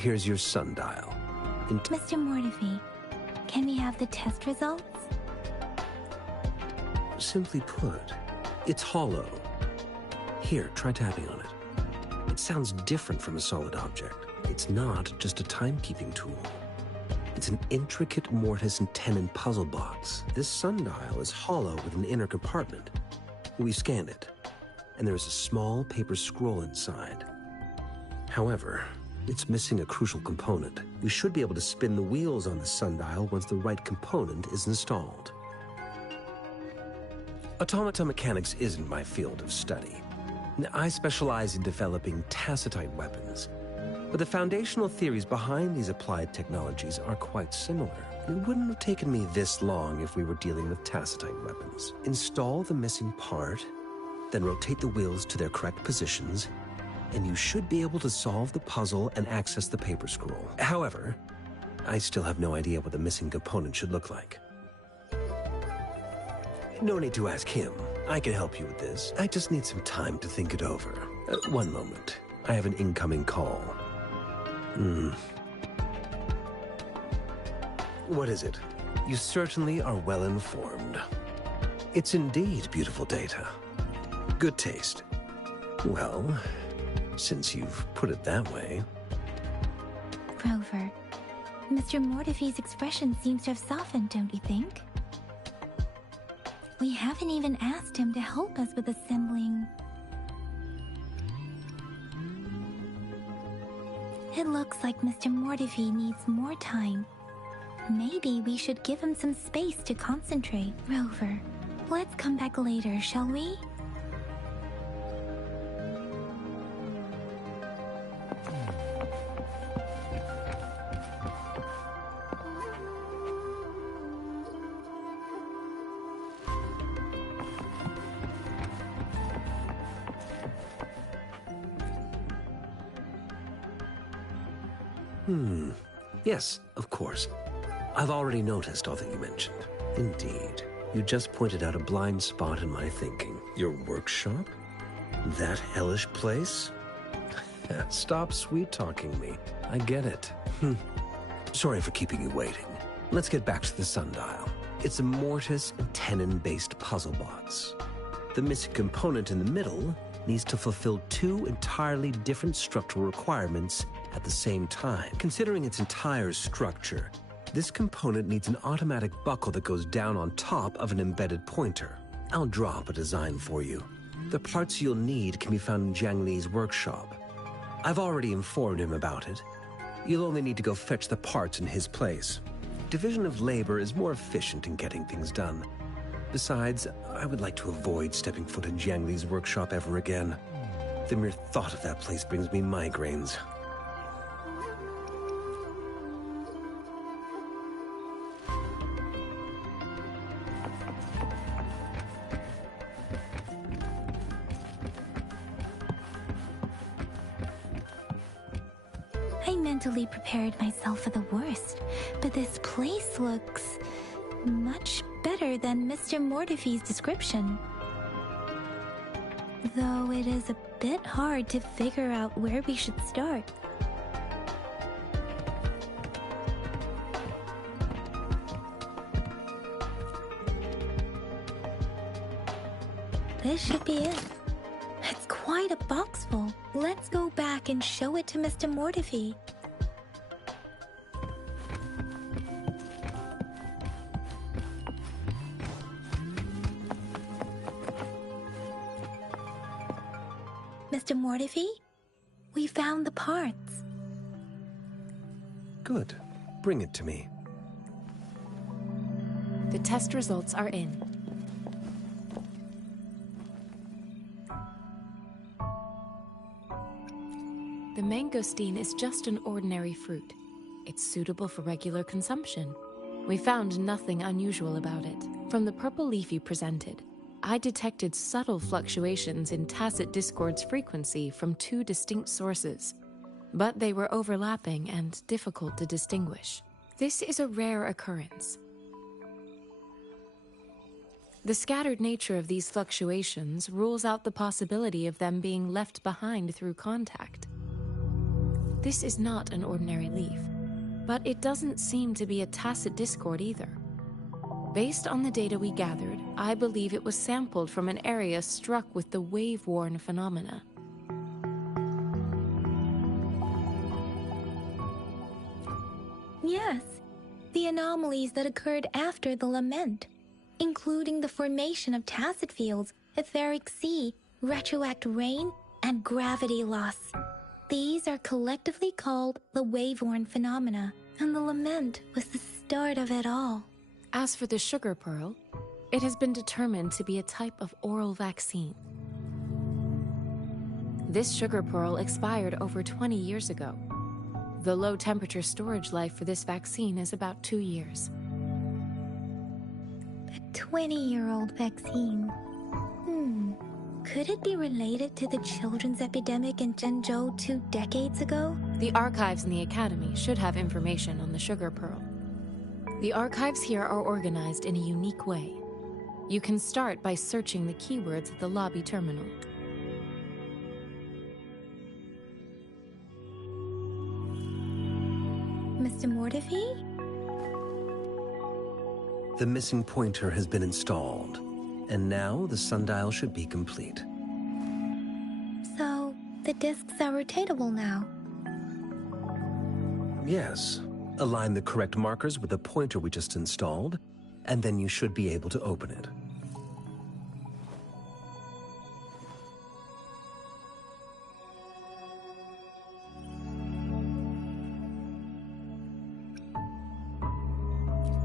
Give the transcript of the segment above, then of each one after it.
Here's your sundial. Mr. Mortefi, can we have the test results? Simply put, it's hollow. Here, try tapping on it. It sounds different from a solid object. It's not just a timekeeping tool. It's an intricate mortise and tenon puzzle box. This sundial is hollow with an inner compartment. We scanned it, and there is a small paper scroll inside. However, it's missing a crucial component. We should be able to spin the wheels on the sundial once the right component is installed. Automata mechanics isn't my field of study. I specialize in developing tacitite weapons, but the foundational theories behind these applied technologies are quite similar. It wouldn't have taken me this long if we were dealing with tacitite weapons. Install the missing part, then rotate the wheels to their correct positions, and you should be able to solve the puzzle and access the paper scroll. However, I still have no idea what the missing component should look like. No need to ask him. I can help you with this. I just need some time to think it over. One moment. I have an incoming call. What is it? You certainly are well informed. It's indeed beautiful data. Good taste. Well, since you've put it that way. Rover, Mr. Mortefi's expression seems to have softened, don't you think? We haven't even asked him to help us with assembling. It looks like Mr. Mortefi needs more time. Maybe we should give him some space to concentrate. Rover, let's come back later, shall we? Yes, of course. I've already noticed all that you mentioned. Indeed. You just pointed out a blind spot in my thinking. Your workshop? That hellish place? Stop sweet-talking me. I get it. Sorry for keeping you waiting. Let's get back to the sundial. It's a mortise and tenon-based puzzle box. The missing component in the middle needs to fulfill two entirely different structural requirements at the same time. Considering its entire structure, this component needs an automatic buckle that goes down on top of an embedded pointer. I'll draw up a design for you. The parts you'll need can be found in Jiang Li's workshop. I've already informed him about it. You'll only need to go fetch the parts in his place. Division of labor is more efficient in getting things done. Besides, I would like to avoid stepping foot in Jiang Li's workshop ever again. The mere thought of that place brings me migraines. I mentally prepared myself for the worst, but this place looks much better than Mr. Mortefi's description. Though it is a bit hard to figure out where we should start. This should be it. It's quite a box full. Let's go back and show it to Mr. Mortefi. Mr. Mortefi, we found the parts. Good. Bring it to me. The test results are in. The mangosteen is just an ordinary fruit. It's suitable for regular consumption. We found nothing unusual about it. From the purple leaf you presented, I detected subtle fluctuations in tacit discord's frequency from two distinct sources, but they were overlapping and difficult to distinguish. This is a rare occurrence. The scattered nature of these fluctuations rules out the possibility of them being left behind through contact. This is not an ordinary leaf, but it doesn't seem to be a tacit discord either. Based on the data we gathered, I believe it was sampled from an area struck with the wave-worn phenomena. Yes, the anomalies that occurred after the lament, including the formation of tacit fields, etheric sea, retroact rain, and gravity loss. These are collectively called the wave-worn phenomena, and the lament was the start of it all. As for the sugar pearl, it has been determined to be a type of oral vaccine. This sugar pearl expired over 20 years ago. The low-temperature storage life for this vaccine is about 2 years. A 20-year-old vaccine. Could it be related to the children's epidemic in Zhengzhou 2 decades ago? The archives in the Academy should have information on the sugar pearl. The archives here are organized in a unique way. You can start by searching the keywords at the lobby terminal. Mr. Mortefi? The missing pointer has been installed, and now the sundial should be complete. So, the discs are rotatable now. Yes. Align the correct markers with the pointer we just installed, and then you should be able to open it.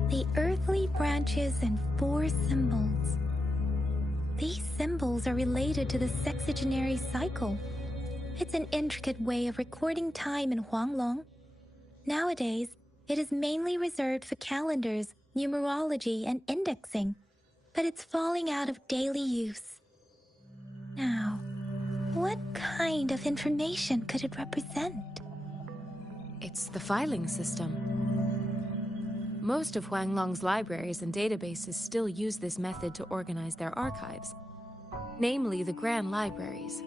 The earthly branches and 4 symbols. These symbols are related to the sexagenary cycle. It's an intricate way of recording time in Huanglong. Nowadays, it is mainly reserved for calendars, numerology, and indexing, but it's falling out of daily use. Now, what kind of information could it represent? It's the filing system. Most of Huanglong's libraries and databases still use this method to organize their archives, namely the Grand Libraries.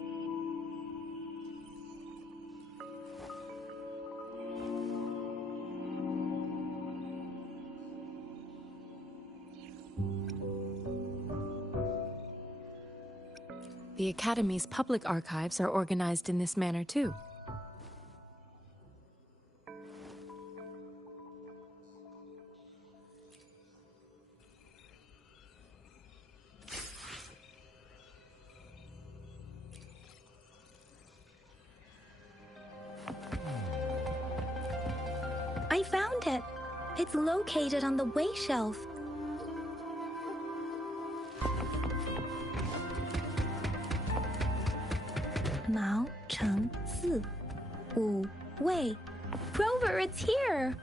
The Academy's public archives are organized in this manner too. I found it. It's located on the way shelf. Mao Cheng Si, Wu Wei. Rover, it's here!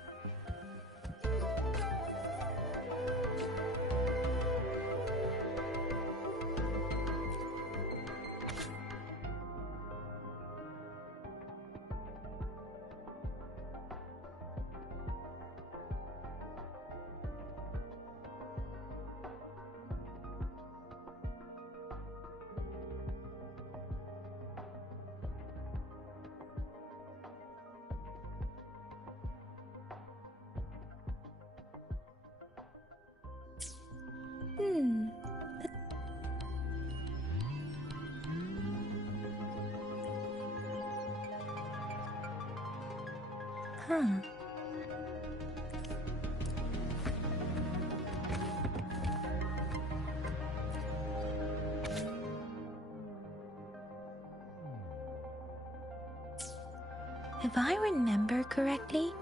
If I remember correctly,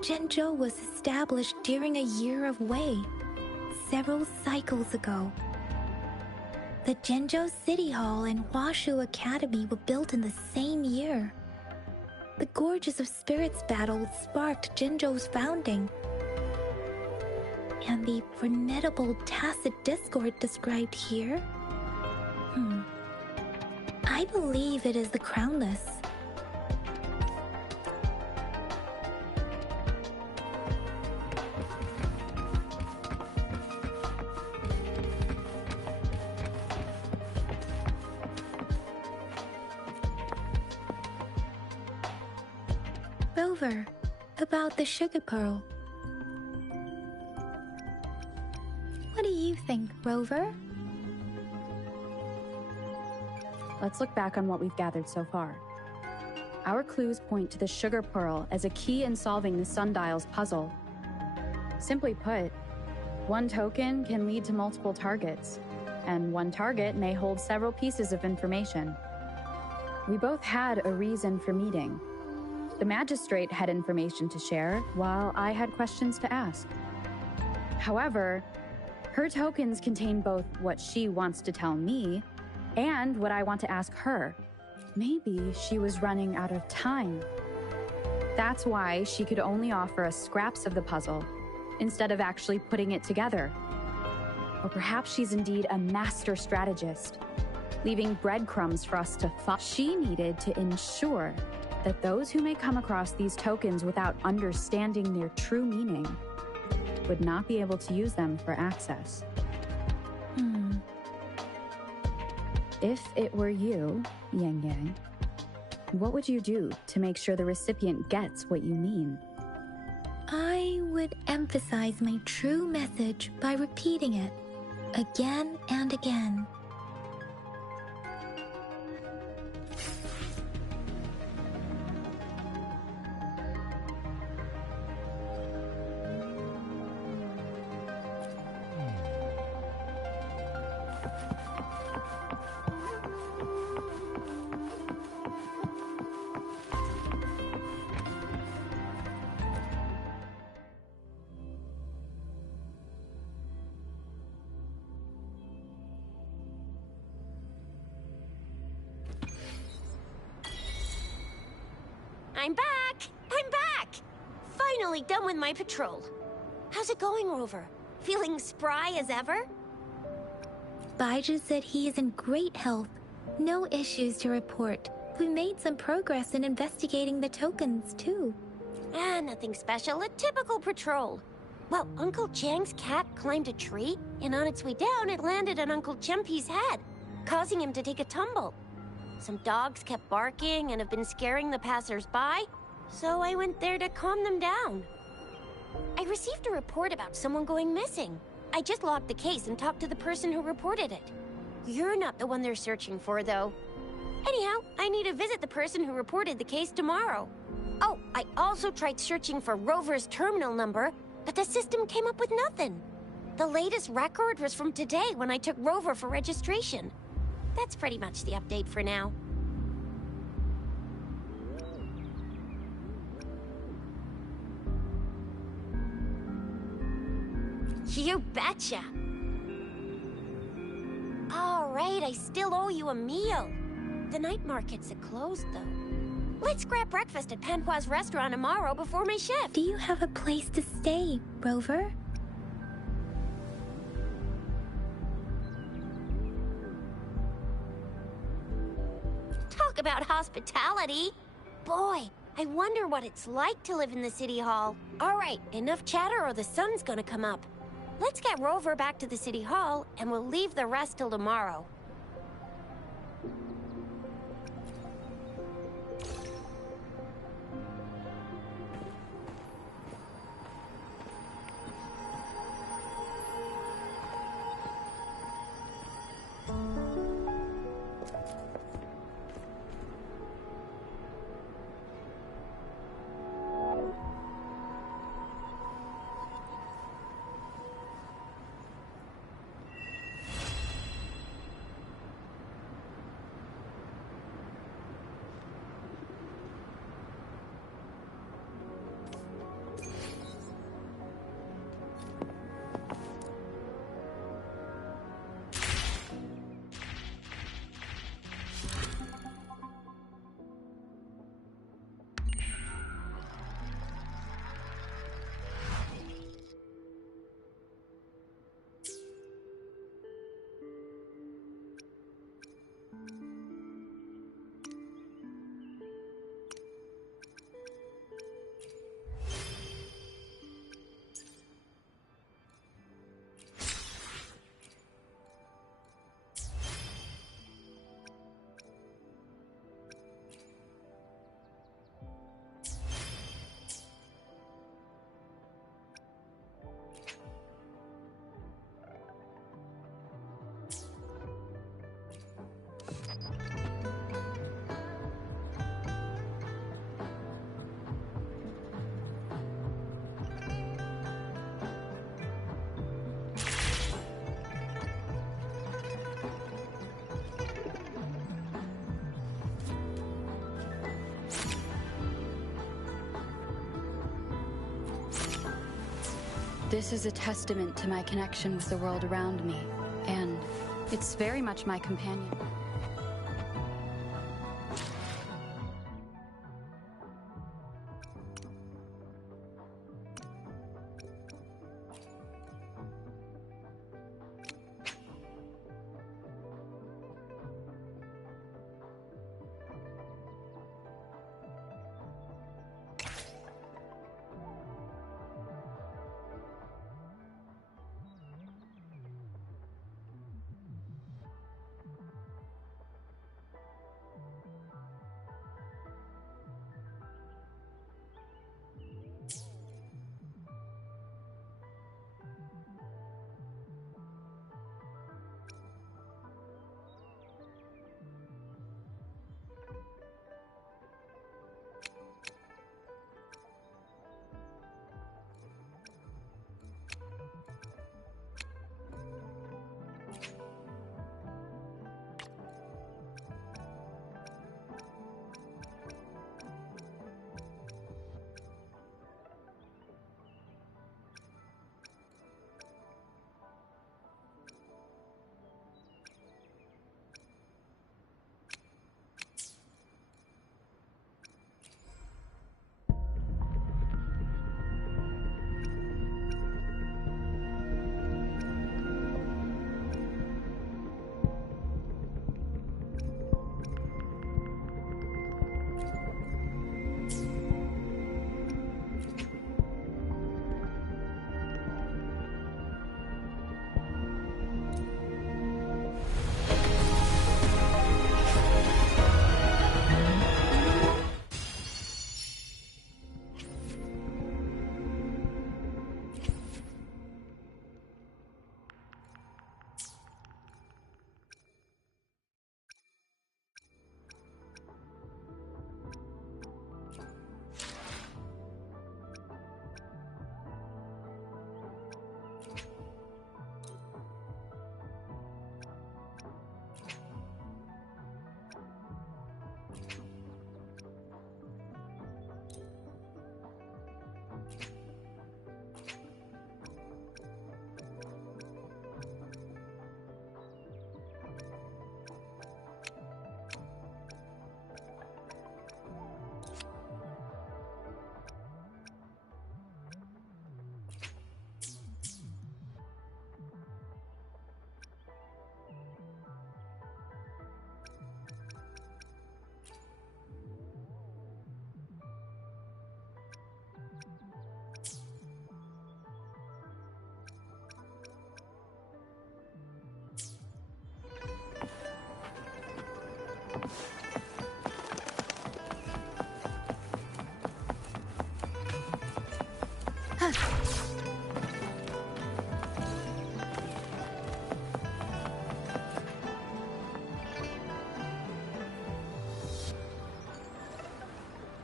Zhengzhou was established during a year of Wei, several cycles ago. The Zhengzhou City Hall and Huashu Academy were built in the same year. The Gorges of Spirits battle sparked Zhengzhou's founding. And the formidable tacit discord described here? I believe it is the Crownless. Rover, about the sugar pearl. What do you think, Rover? Let's look back on what we've gathered so far. Our clues point to the sugar pearl as a key in solving the sundial's puzzle. Simply put, one token can lead to multiple targets, and one target may hold several pieces of information. We both had a reason for meeting. The magistrate had information to share, while I had questions to ask. However, her tokens contain both what she wants to tell me and what I want to ask her. Maybe she was running out of time. That's why she could only offer us scraps of the puzzle, instead of actually putting it together. Or perhaps she's indeed a master strategist, leaving breadcrumbs for us to follow. She needed to ensure that those who may come across these tokens without understanding their true meaning would not be able to use them for access. If it were you, Yang Yang, what would you do to make sure the recipient gets what you mean? I would emphasize my true message by repeating it again and again. I'm back! I'm back! Finally done with my patrol. How's it going, Rover? Feeling spry as ever? Baija said he is in great health. No issues to report. We made some progress in investigating the tokens, too. Nothing special. A typical patrol. Well, Uncle Chang's cat climbed a tree, and on its way down, it landed on Uncle Chempi's head, causing him to take a tumble. Some dogs kept barking and have been scaring the passers-by, so I went there to calm them down. I received a report about someone going missing. I just logged the case and talked to the person who reported it. You're not the one they're searching for, though. Anyhow, I need to visit the person who reported the case tomorrow. Oh, I also tried searching for Rover's terminal number, but the system came up with nothing. The latest record was from today when I took Rover for registration. That's pretty much the update for now. You betcha! All right, I still owe you a meal. The night markets are closed, though. Let's grab breakfast at Panhua's restaurant tomorrow before my shift. Do you have a place to stay, Rover? Talk about hospitality. Boy, I wonder what it's like to live in the city hall. All right, enough chatter or the sun's gonna come up. Let's get Rover back to the city hall, and we'll leave the rest till tomorrow. This is a testament to my connection with the world around me, and it's very much my companion.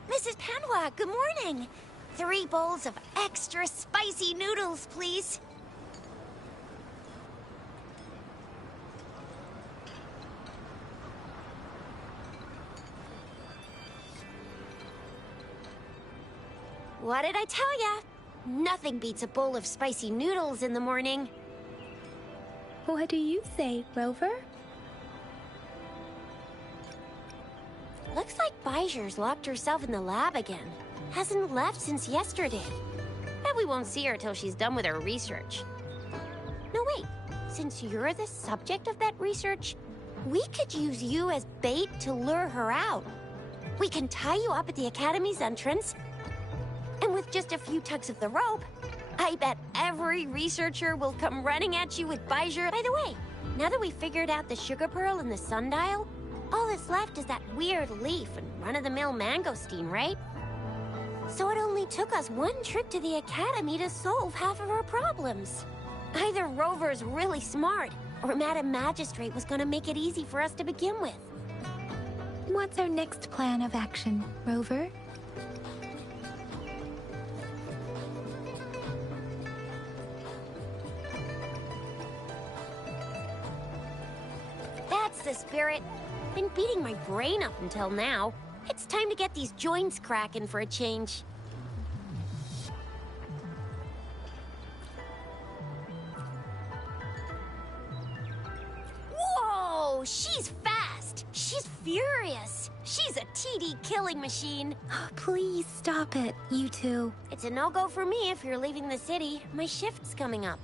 Mrs. Panwa, good morning. 3 bowls of extra spicy noodles, please. What did I tell ya? Nothing beats a bowl of spicy noodles in the morning. What do you say, Rover? Looks like Bijur's locked herself in the lab again. Hasn't left since yesterday. Bet we won't see her till she's done with her research. No, wait. Since you're the subject of that research, we could use you as bait to lure her out. We can tie you up at the Academy's entrance, and with just a few tugs of the rope, I bet every researcher will come running at you with Bijur. By the way, now that we've figured out the sugar pearl and the sundial, all that's left is that weird leaf and run-of-the-mill mangosteen, right? So it only took us 1 trip to the Academy to solve half of our problems. Either Rover's really smart, or Madam Magistrate was gonna make it easy for us to begin with. What's our next plan of action, Rover? That's the spirit. Been beating my brain up until now. It's time to get these joints cracking for a change. she's fast. She's furious. She's a TD killing machine. Please stop it, you two. It's a no-go for me if you're leaving the city. My shift's coming up.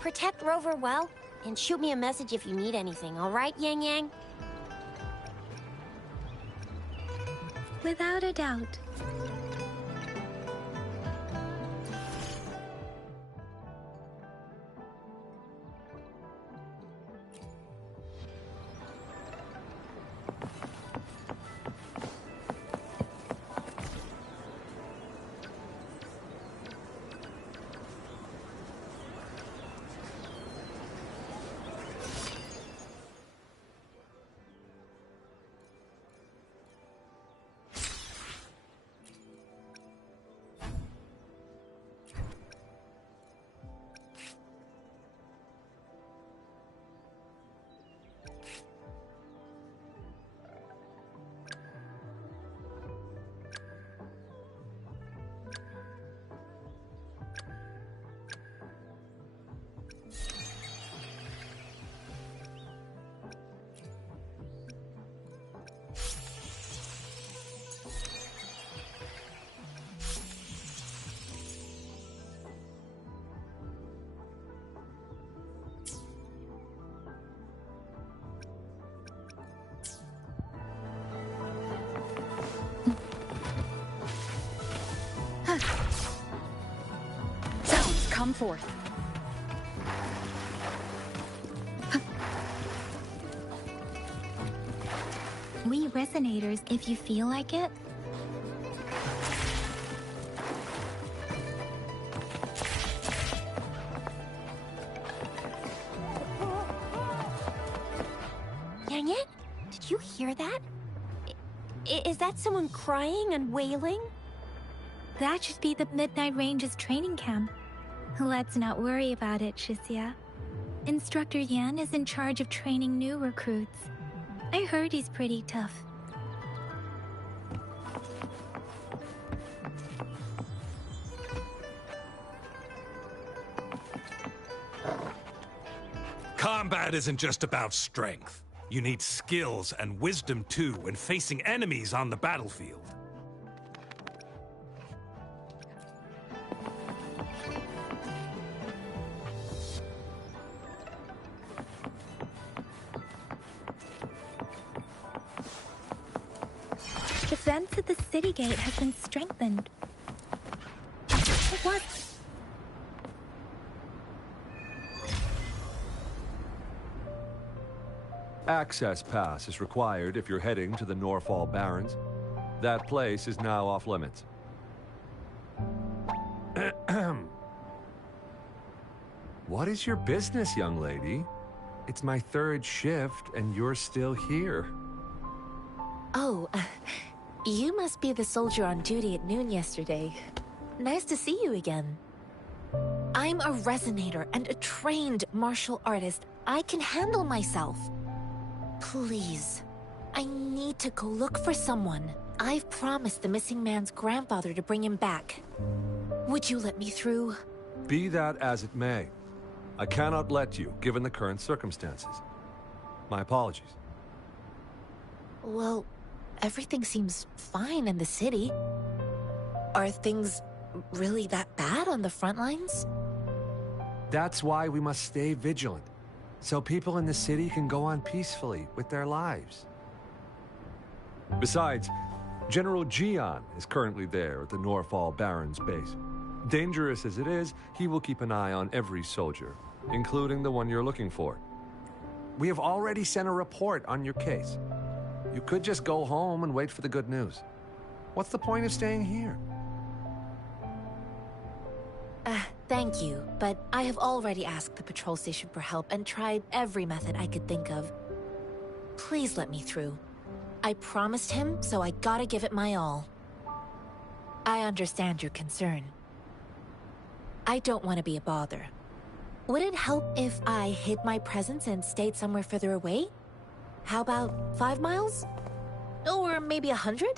Protect Rover well, and shoot me a message if you need anything, all right, Yang Yang? Without a doubt. Sounds come forth. We resonators, if you feel like it. Yang Yang, did you hear that? Is that someone crying and wailing? That should be the Midnight Range's training camp. Let's not worry about it, Shisia. Instructor Yan is in charge of training new recruits. I heard he's pretty tough. Combat isn't just about strength. You need skills and wisdom too when facing enemies on the battlefield. The fence at the city gate has been strengthened. What? Access pass is required if you're heading to the Norfall Barrens. That place is now off limits. What is your business, young lady? It's my third shift and you're still here. Oh, you must be the soldier on duty at noon yesterday. Nice to see you again. I'm a resonator and a trained martial artist. I can handle myself. Please, I need to go look for someone. I've promised the missing man's grandfather to bring him back. Would you let me through? Be that as it may, I cannot let you, given the current circumstances. My apologies. Well, everything seems fine in the city. Are things really that bad on the front lines? That's why we must stay vigilant, so people in the city can go on peacefully with their lives. Besides, General Jian is currently there at the Norfall Barrens base. Dangerous as it is, he will keep an eye on every soldier, including the one you're looking for. We have already sent a report on your case. You could just go home and wait for the good news. What's the point of staying here? Thank you, but I have already asked the patrol station for help and tried every method I could think of. Please let me through. I promised him, so I gotta give it my all. I understand your concern. I don't want to be a bother. Would it help if I hid my presence and stayed somewhere further away? How about 5 miles? Or maybe 100?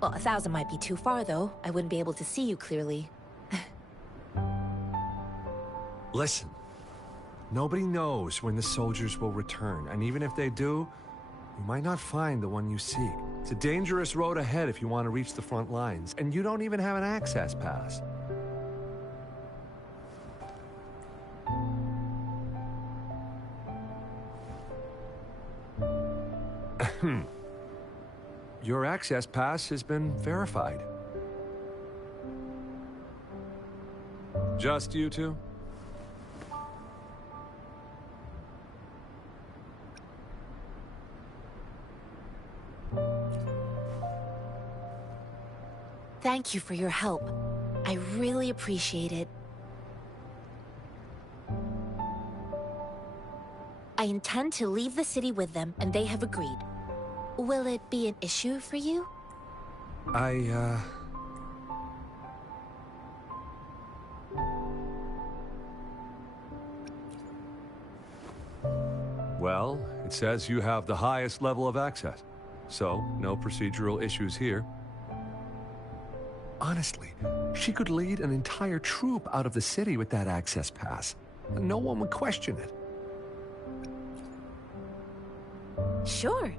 Well, 1,000 might be too far, though. I wouldn't be able to see you clearly. Listen, Nobody knows when the soldiers will return, and even if they do, you might not find the one you seek. It's a dangerous road ahead if you want to reach the front lines, and you don't even have an access pass. Your access pass has been verified. Just you two? Thank you for your help. I really appreciate it. I intend to leave the city with them, and they have agreed. Will it be an issue for you? Well, it says you have the highest level of access, so no procedural issues here. Honestly, she could lead an entire troop out of the city with that access pass, and no one would question it. Sure.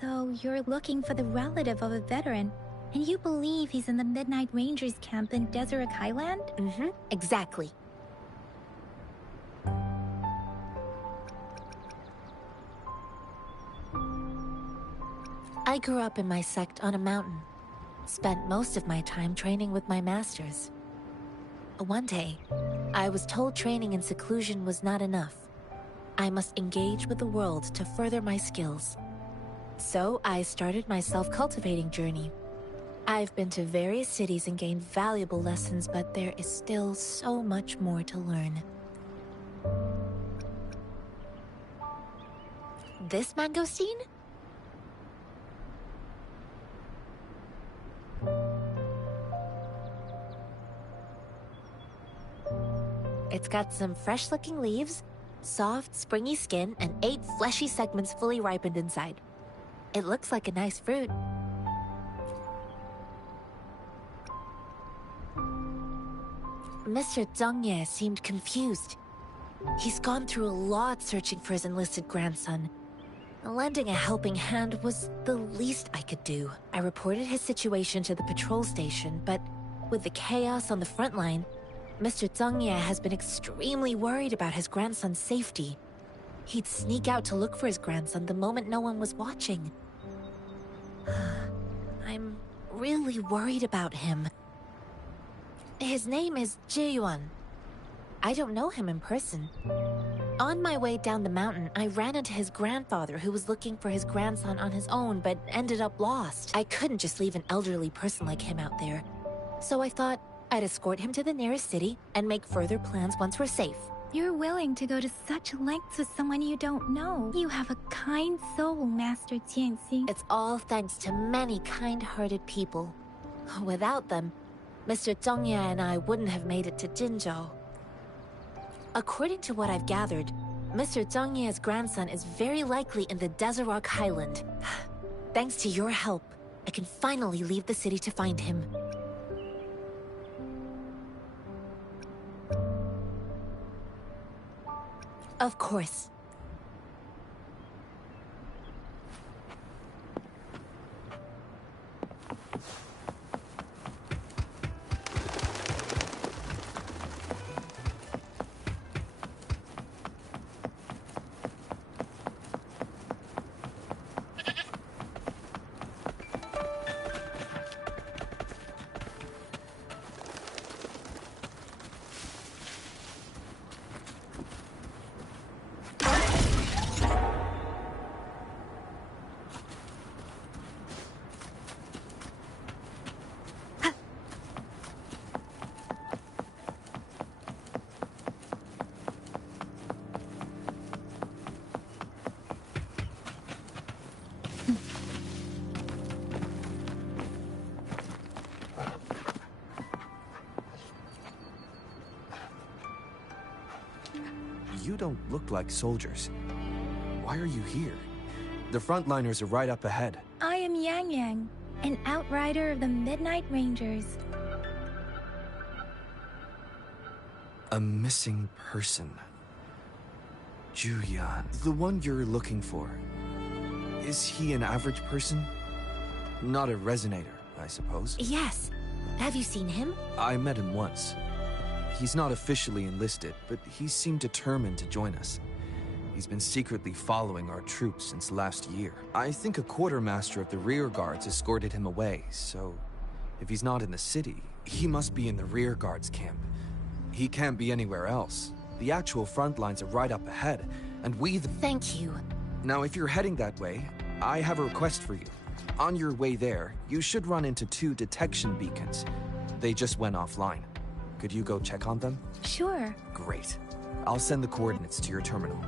So you're looking for the relative of a veteran, and you believe he's in the Midnight Rangers camp in Deseret Highland? Mm-hmm, exactly. I grew up in my sect on a mountain. Spent most of my time training with my masters. One day, I was told training in seclusion was not enough. I must engage with the world to further my skills. So I started my self-cultivating journey. I've been to various cities and gained valuable lessons, but there is still so much more to learn. This mangosteen? It's got some fresh-looking leaves, soft, springy skin, and 8 fleshy segments fully ripened inside. It looks like a nice fruit. Mr. Zhongye seemed confused. He's gone through a lot searching for his enlisted grandson. Lending a helping hand was the least I could do. I reported his situation to the patrol station, but with the chaos on the front line, Mr. Zhongye has been extremely worried about his grandson's safety. He'd sneak out to look for his grandson the moment no one was watching. I'm really worried about him. His name is Jiyuan. I don't know him in person. On my way down the mountain, I ran into his grandfather who was looking for his grandson on his own but ended up lost. I couldn't just leave an elderly person like him out there. So I thought I'd escort him to the nearest city and make further plans once we're safe. You're willing to go to such lengths with someone you don't know. You have a kind soul, Master Jianxing. It's all thanks to many kind-hearted people. Without them, Mr. Zhongye and I wouldn't have made it to Jinzhou. According to what I've gathered, Mr. Zhongye's grandson is very likely in the Deseret Highland. Thanks to your help, I can finally leave the city to find him. Of course. You don't look like soldiers. Why are you here? The frontliners are right up ahead. I am Yang Yang, an outrider of the Midnight Rangers. A missing person. Julian, the one you're looking for. Is he an average person? Not a resonator, I suppose. Yes. Have you seen him? I met him once. He's not officially enlisted, but he seemed determined to join us. He's been secretly following our troops since last year. I think a quartermaster of the rear guards escorted him away, so if he's not in the city, he must be in the rear guards camp. He can't be anywhere else. The actual front lines are right up ahead, and Thank you. Now, if you're heading that way, I have a request for you. On your way there, you should run into 2 detection beacons. They just went offline. Could you go check on them? Sure. Great. I'll send the coordinates to your terminal.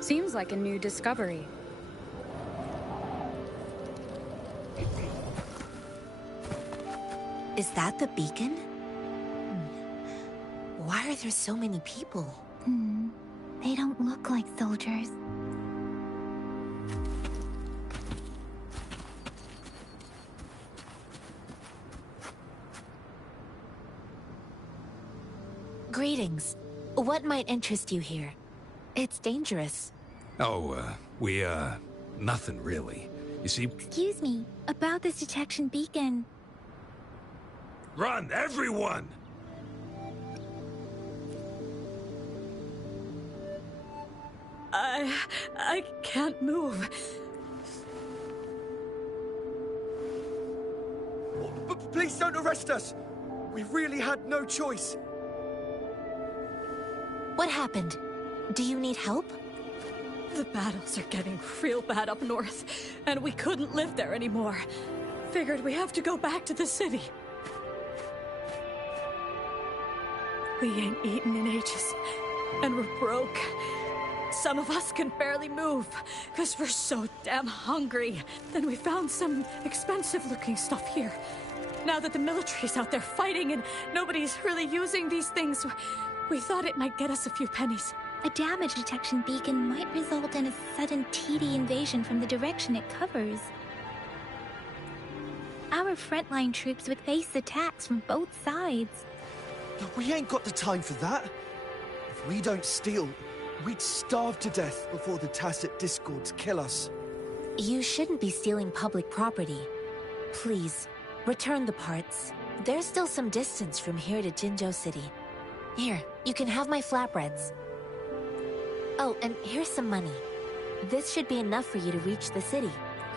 Seems like a new discovery. Is that the beacon? Why are there so many people? They don't look like soldiers. Greetings. What might interest you here? It's dangerous. Oh, nothing really. You see... Excuse me, about this detection beacon. Run, everyone! I can't move. Please don't arrest us! We really had no choice. What happened? Do you need help? The battles are getting real bad up north, and we couldn't live there anymore. Figured we have to go back to the city. We ain't eaten in ages, and we're broke. Some of us can barely move, because we're so damn hungry. Then we found some expensive-looking stuff here. Now that the military's out there fighting and nobody's really using these things, we thought it might get us a few pennies. A damage detection beacon might result in a sudden TD invasion from the direction it covers. Our frontline troops would face attacks from both sides. We ain't got the time for that. If we don't steal, we'd starve to death before the tacit discords kill us. You shouldn't be stealing public property. Please, return the parts. There's still some distance from here to Jinzhou City. Here, you can have my flatbreads. Oh, and here's some money. This should be enough for you to reach the city.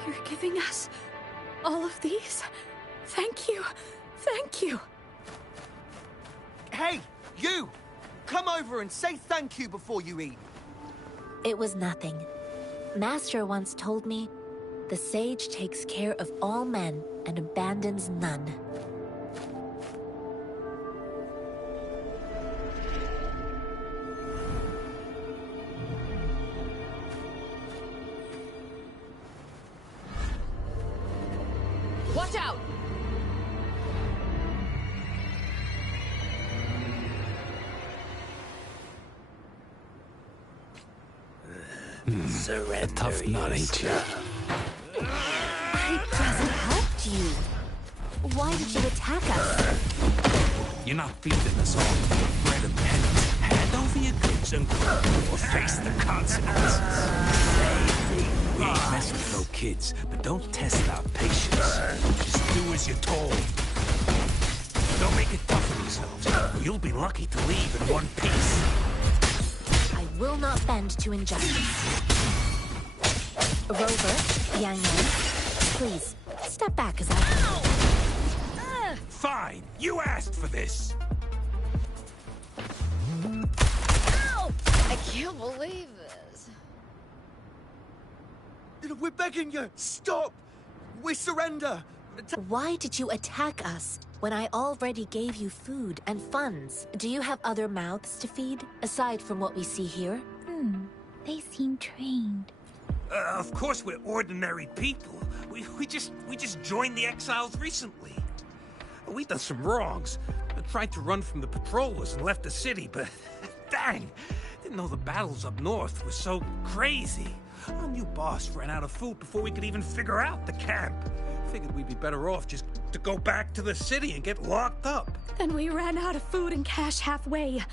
You're giving us all of these? Thank you. Thank you. Hey, you! Come over and say thank you before you eat. It was nothing. Master once told me, the sage takes care of all men and abandons none. Watch out! A tough nut, ain't you? I just helped you. Why did you attack us? You're not feeding us all for bread and pennies. Hand over your goods and go, or face the consequences. We ain't messing with no kids, but don't test our patience. Just do as you're told. Don't make it tough on yourselves, or you'll be lucky to leave in one piece. I will not bend to injustice. Rover, Yang Yang, please, step back as I... Fine, you asked for this. Ow! I can't believe this. We're begging you! Stop! We surrender! Why did you attack us when I already gave you food and funds? Do you have other mouths to feed, aside from what we see here? They seem trained. Of course we're ordinary people. We just joined the exiles recently. We've done some wrongs. Tried to run from the patrollers and left the city, but dang, didn't know the battles up north were so crazy. Our new boss ran out of food before we could even figure out the camp. Figured we'd be better off just to go back to the city and get locked up. Then we ran out of food and cash halfway,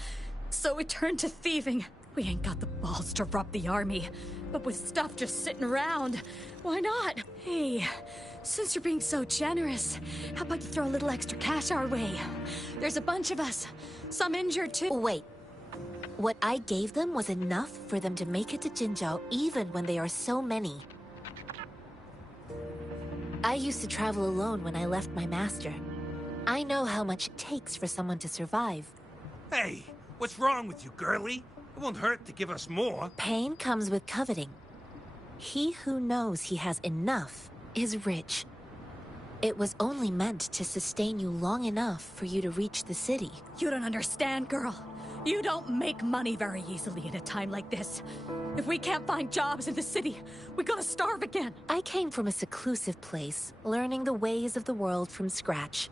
so we turned to thieving. We ain't got the balls to rob the army, but with stuff just sitting around, why not? Hey, since you're being so generous, how about you throw a little extra cash our way? There's a bunch of us, some injured too. Wait. What I gave them was enough for them to make it to Jinzhou even when they are so many. I used to travel alone when I left my master. I know how much it takes for someone to survive. Hey, what's wrong with you, girlie? It won't hurt to give us more. Pain comes with coveting. He who knows he has enough is rich. It was only meant to sustain you long enough for you to reach the city. You don't understand, girl. You don't make money very easily at a time like this. If we can't find jobs in the city, we're gonna starve again. I came from a seclusive place, learning the ways of the world from scratch.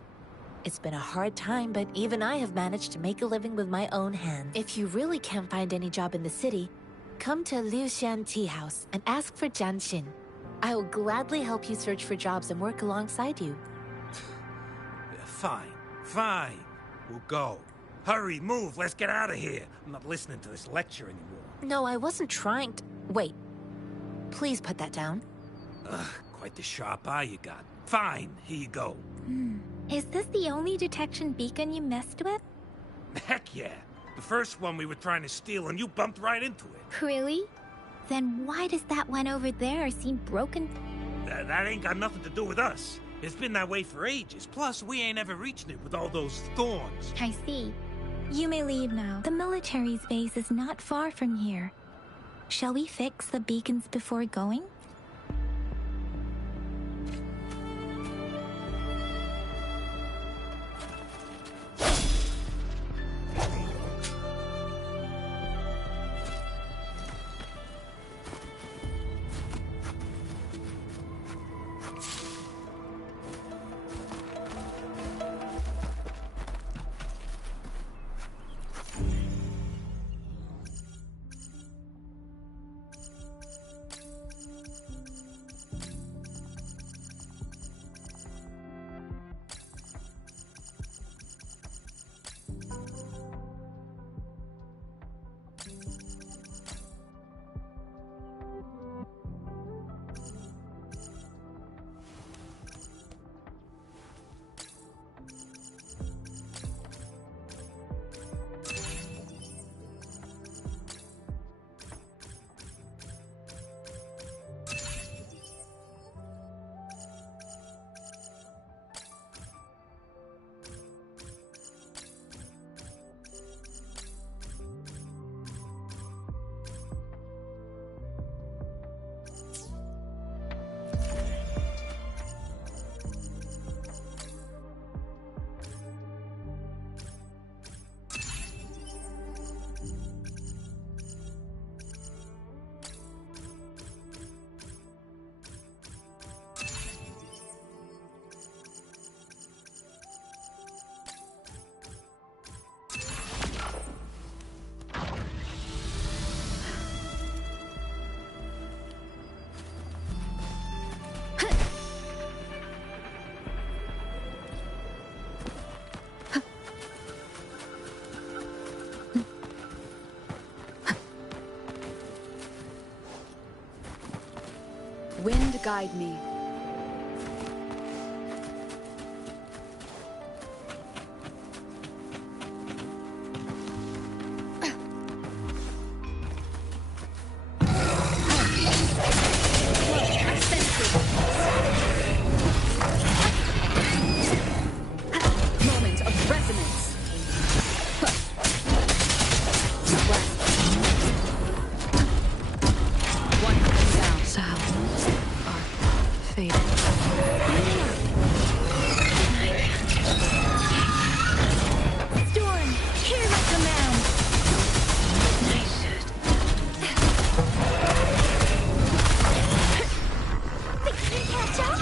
It's been a hard time, but even I have managed to make a living with my own hands. If you really can't find any job in the city, come to Liu Xian Tea House and ask for Jian Xin. I will gladly help you search for jobs and work alongside you. Fine. We'll go. Hurry, move, let's get out of here. I'm not listening to this lecture anymore. No, I wasn't trying to... Wait. Please put that down. Quite the sharp eye you got. Fine, here you go. Is this the only detection beacon you messed with? Heck yeah. The first one we were trying to steal and you bumped right into it. Really? Then why does that one over there seem broken? That ain't got nothing to do with us. It's been that way for ages. Plus, we ain't ever reached it with all those thorns. I see. You may leave now. The military's base is not far from here. Shall we fix the beacons before going? guide me. Moment of resonance. One down. Sounds are fading. Storm, hear my command! Think you can catch up?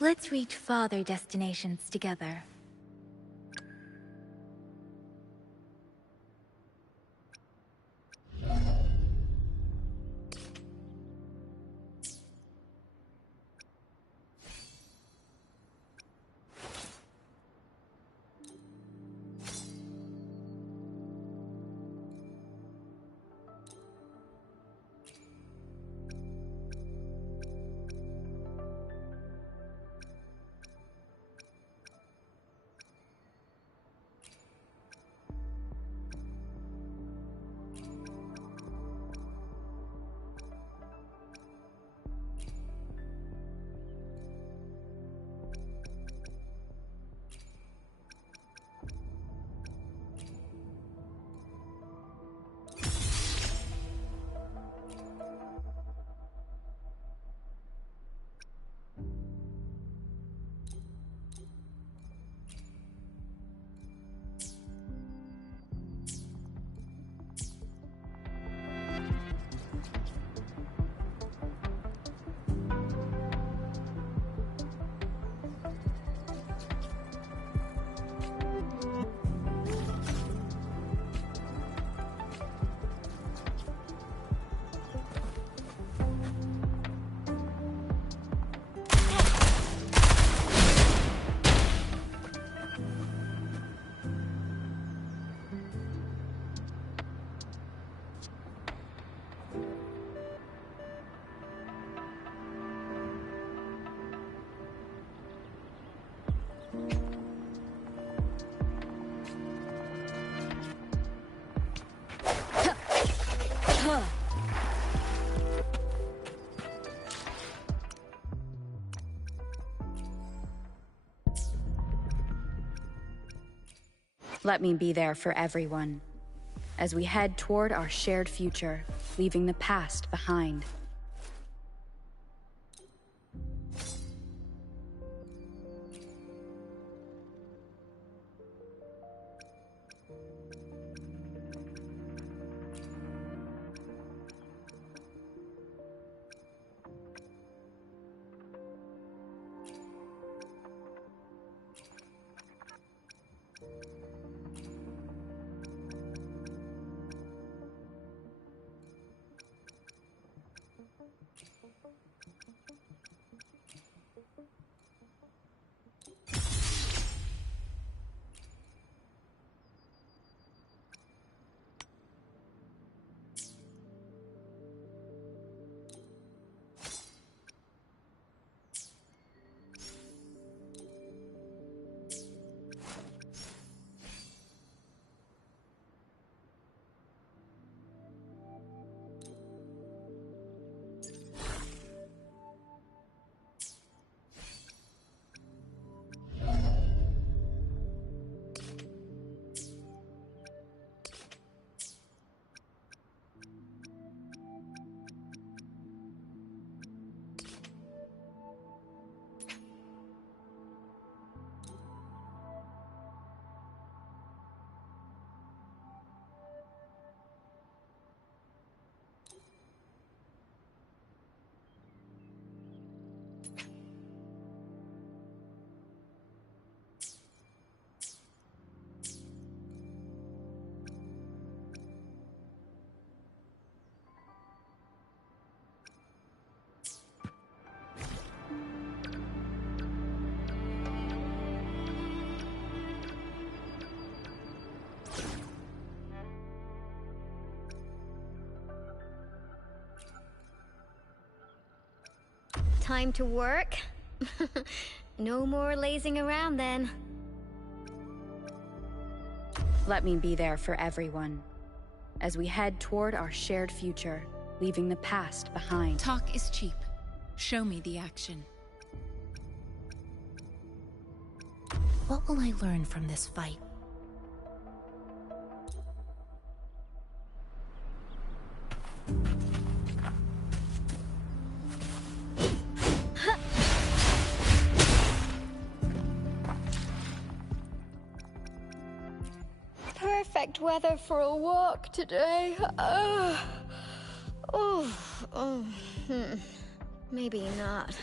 Let's reach farther destinations together. Let me be there for everyone, as we head toward our shared future, leaving the past behind. time to work. No more lazing around then. Let me be there for everyone, as we head toward our shared future, leaving the past behind. Talk is cheap. Show me the action. What will I learn from this fight? Perfect weather for a walk today. Maybe not.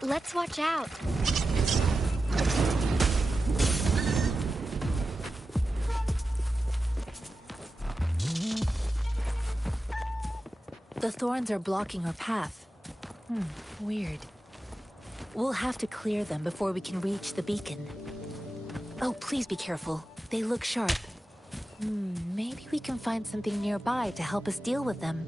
Let's watch out. The thorns are blocking our path. Weird. We'll have to clear them before we can reach the beacon. Oh, please be careful. They look sharp. Maybe we can find something nearby to help us deal with them.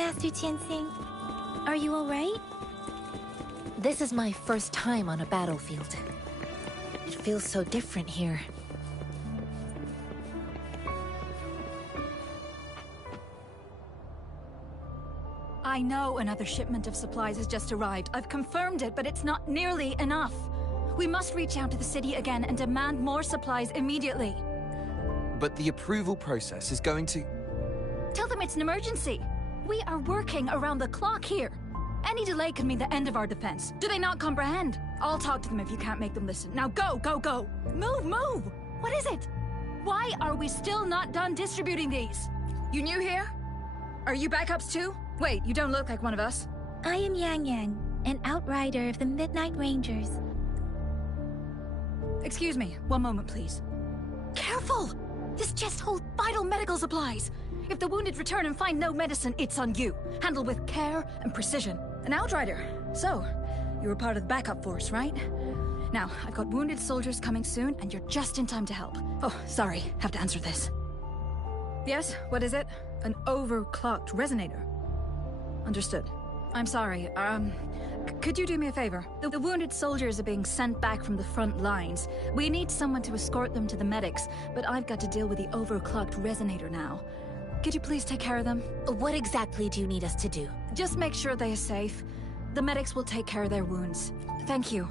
Master Tianxing, are you alright? This is my first time on a battlefield. It feels so different here. I know another shipment of supplies has just arrived. I've confirmed it, but it's not nearly enough. We must reach out to the city again and demand more supplies immediately. But the approval process is going to... Tell them it's an emergency. We are working around the clock here. Any delay could mean the end of our defense. Do they not comprehend? I'll talk to them if you can't make them listen. Now go, go, go! Move, move! What is it? Why are we still not done distributing these? You new here? Are you backups too? Wait, you don't look like one of us. I am Yang Yang, an outrider of the Midnight Rangers. Excuse me, one moment please. Careful! This chest holds vital medical supplies. If the wounded return and find no medicine, it's on you. Handle with care and precision. An outrider. So, you were part of the backup force, right? Now, I've got wounded soldiers coming soon, and you're just in time to help. Oh, sorry, have to answer this. Yes, what is it? An overclocked resonator. Understood. I'm sorry, could you do me a favor? The wounded soldiers are being sent back from the front lines. We need someone to escort them to the medics, but I've got to deal with the overclocked resonator now. Could you please take care of them? What exactly do you need us to do? Just make sure they are safe. The medics will take care of their wounds. Thank you.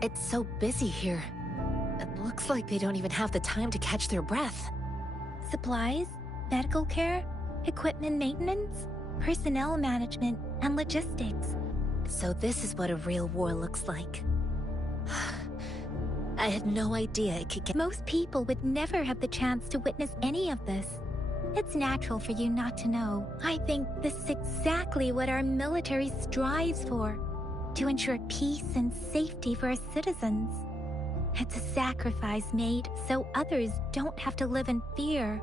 It's so busy here. It looks like they don't even have the time to catch their breath. Supplies, medical care, equipment maintenance, personnel management, and logistics. So this is what a real war looks like. I had no idea it could get... Most people would never have the chance to witness any of this. It's natural for you not to know. I think this is exactly what our military strives for, to ensure peace and safety for our citizens. It's a sacrifice made so others don't have to live in fear.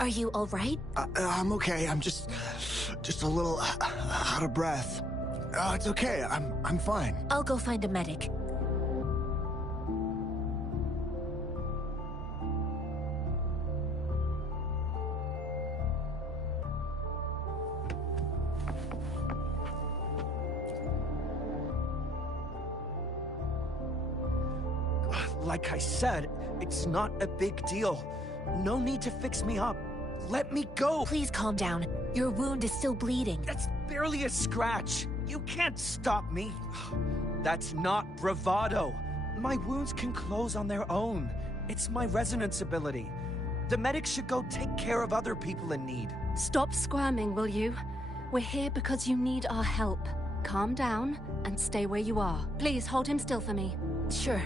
Are you all right? I'm okay. I'm just a little out of breath. It's okay. I'm fine. I'll go find a medic. Like I said, it's not a big deal. No need to fix me up. Let me go! Please calm down. Your wound is still bleeding. That's barely a scratch. You can't stop me. That's not bravado. My wounds can close on their own. It's my resonance ability. The medics should go take care of other people in need. Stop squirming, will you? We're here because you need our help. Calm down and stay where you are. Please hold him still for me. Sure.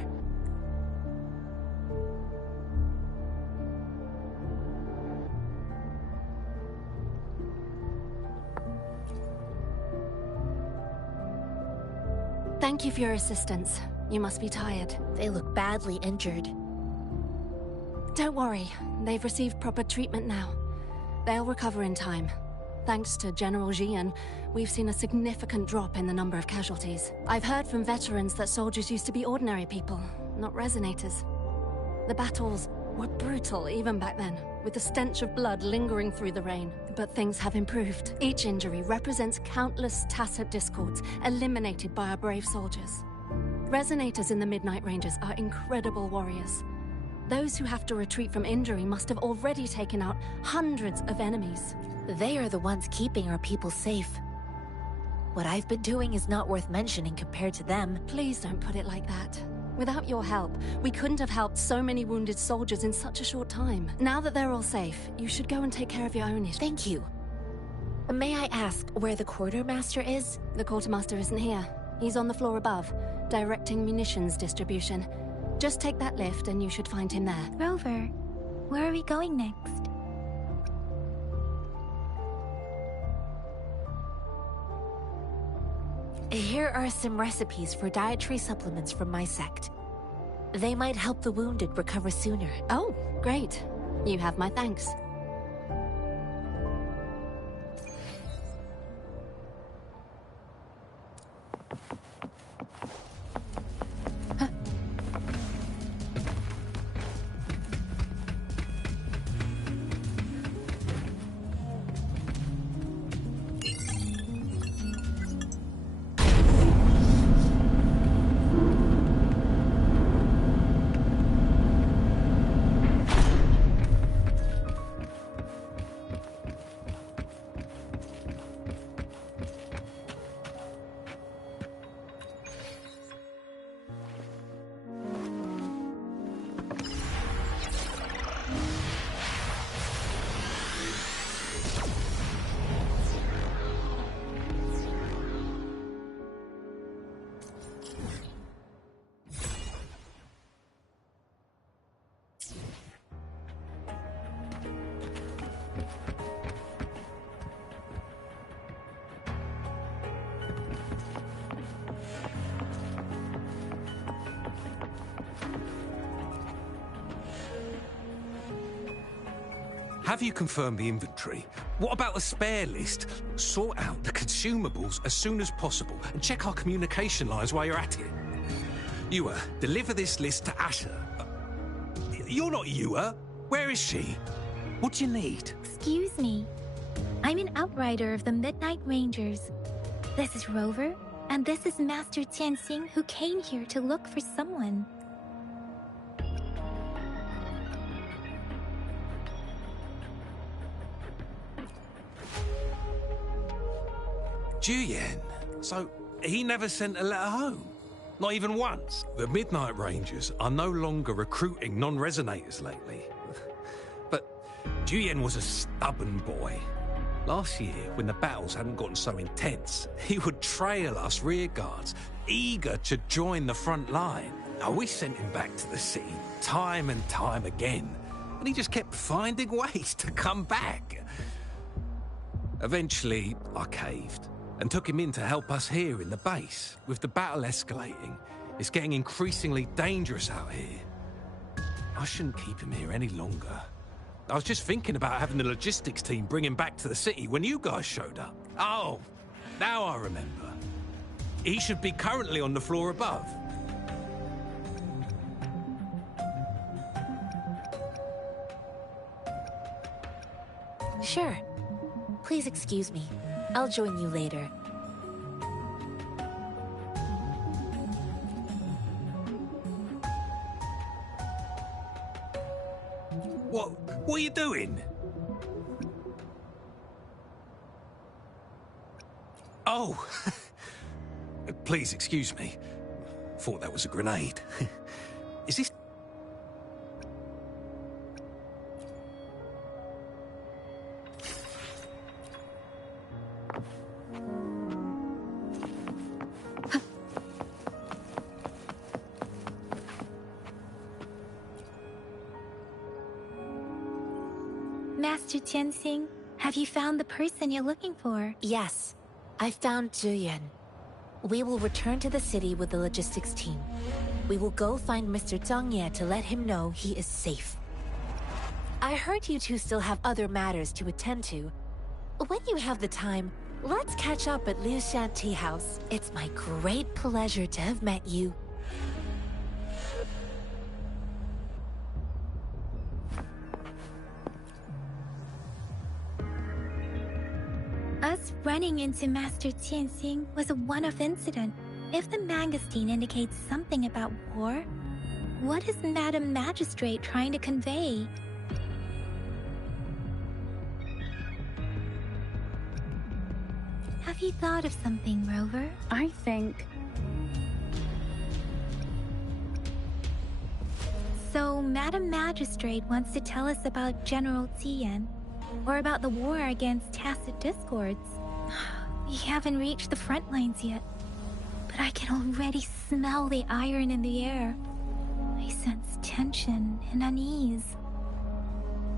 Thank you for your assistance. You must be tired. They look badly injured. Don't worry. They've received proper treatment now. They'll recover in time. Thanks to General Jian, we've seen a significant drop in the number of casualties. I've heard from veterans that soldiers used to be ordinary people, not resonators. The battles were brutal even back then, with the stench of blood lingering through the rain. But things have improved. Each injury represents countless tacit discords eliminated by our brave soldiers. Resonators in the Midnight Rangers are incredible warriors. Those who have to retreat from injury must have already taken out hundreds of enemies. They are the ones keeping our people safe. What I've been doing is not worth mentioning compared to them. Please don't put it like that. Without your help, we couldn't have helped so many wounded soldiers in such a short time. Now that they're all safe, you should go and take care of your own issues. Thank you. May I ask where the quartermaster is? The quartermaster isn't here. He's on the floor above, directing munitions distribution. Just take that lift and you should find him there. Rover, where are we going next? Here are some recipes for dietary supplements from my sect. They might help the wounded recover sooner. Oh, great. You have my thanks. Have you confirmed the inventory? What about the spare list? Sort out the consumables as soon as possible and check our communication lines while you're at it. Ewa, deliver this list to Asher. You're not Ewa. Where is she? What do you need? Excuse me. I'm an outrider of the Midnight Rangers. This is Rover, and this is Master Tianxing, who came here to look for someone. Juyen. So, he never sent a letter home? Not even once? The Midnight Rangers are no longer recruiting non-resonators lately. But Juyen was a stubborn boy. Last year, when the battles hadn't gotten so intense, he would trail us rearguards, eager to join the front line. Now, we sent him back to the city time and time again, and he just kept finding ways to come back. Eventually, I caved and took him in to help us here in the base. With the battle escalating, it's getting increasingly dangerous out here. I shouldn't keep him here any longer. I was just thinking about having the logistics team bring him back to the city when you guys showed up. Oh, now I remember. He should be currently on the floor above. Sure. Please excuse me. I'll join you later. What are you doing? Oh! Please excuse me. Thought that was a grenade. Is this... Master Tianxing, have you found the person you're looking for? Yes, I found Juyen. We will return to the city with the logistics team. We will go find Mr. Zhang Ye to let him know he is safe. I heard you two still have other matters to attend to. When you have the time, let's catch up at Liu Shan Tea House. It's my great pleasure to have met you. Us running into Master Tianxing was a one-off incident. If the Mangosteen indicates something about war, what is Madam Magistrate trying to convey? Have you thought of something, Rover? I think... So, Madam Magistrate wants to tell us about General Tian. Or about the war against tacit discords. We haven't reached the front lines yet, but I can already smell the iron in the air. I sense tension and unease.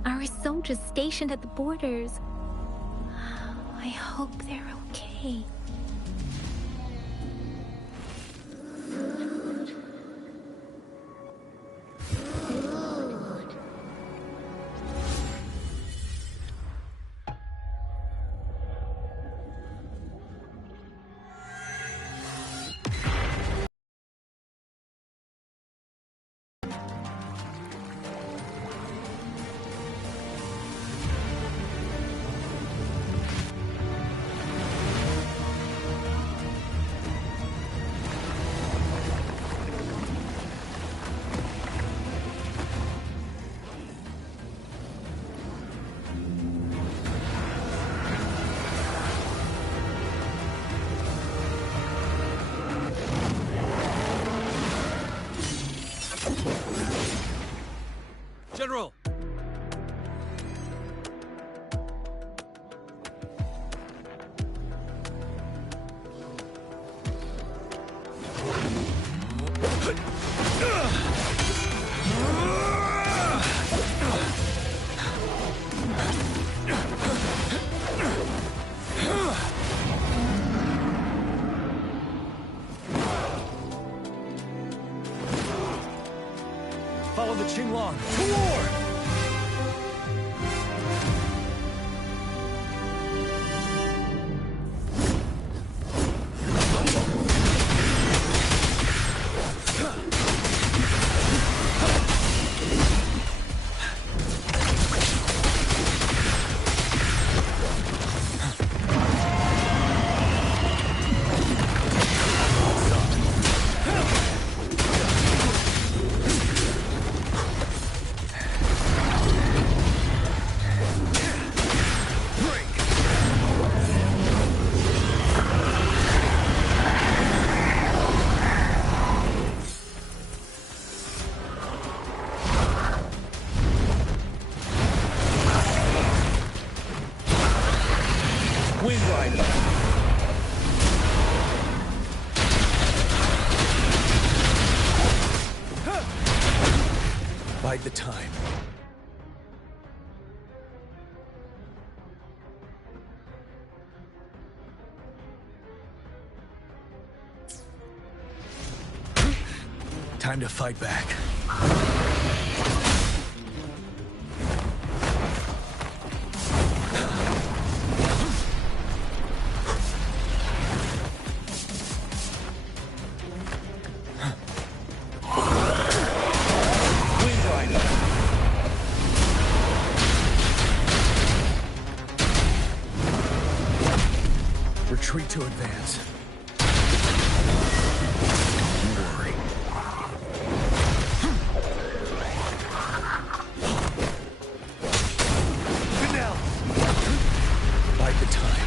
Our soldiers stationed at the borders. I hope they're okay. General! Follow the Qinglong to war! Bide the time. Time to fight back. Retreat to advance. Don't worry. Fidel! Bide the time.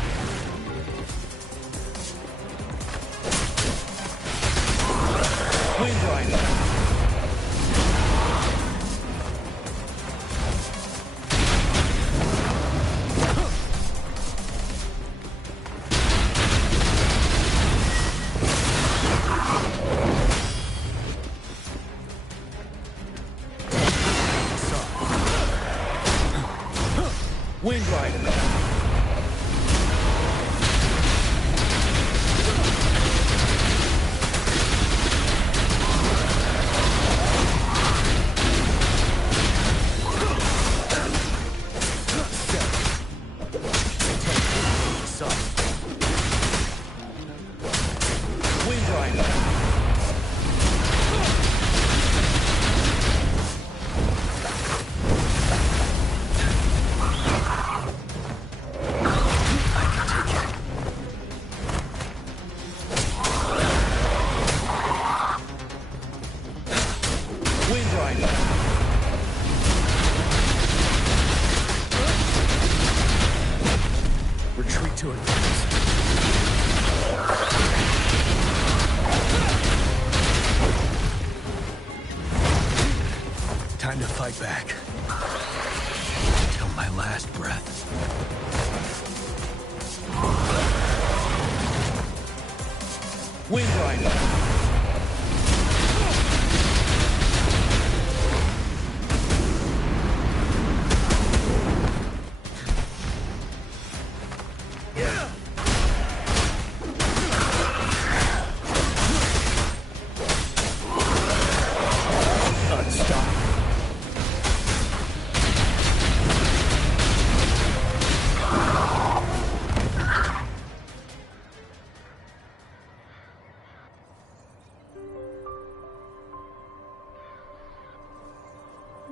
Wind Rider! Wind Rider! Wind Rider! Wind Rider! Retreat to advance. Time to fight back. Till my my last breath. Windrider!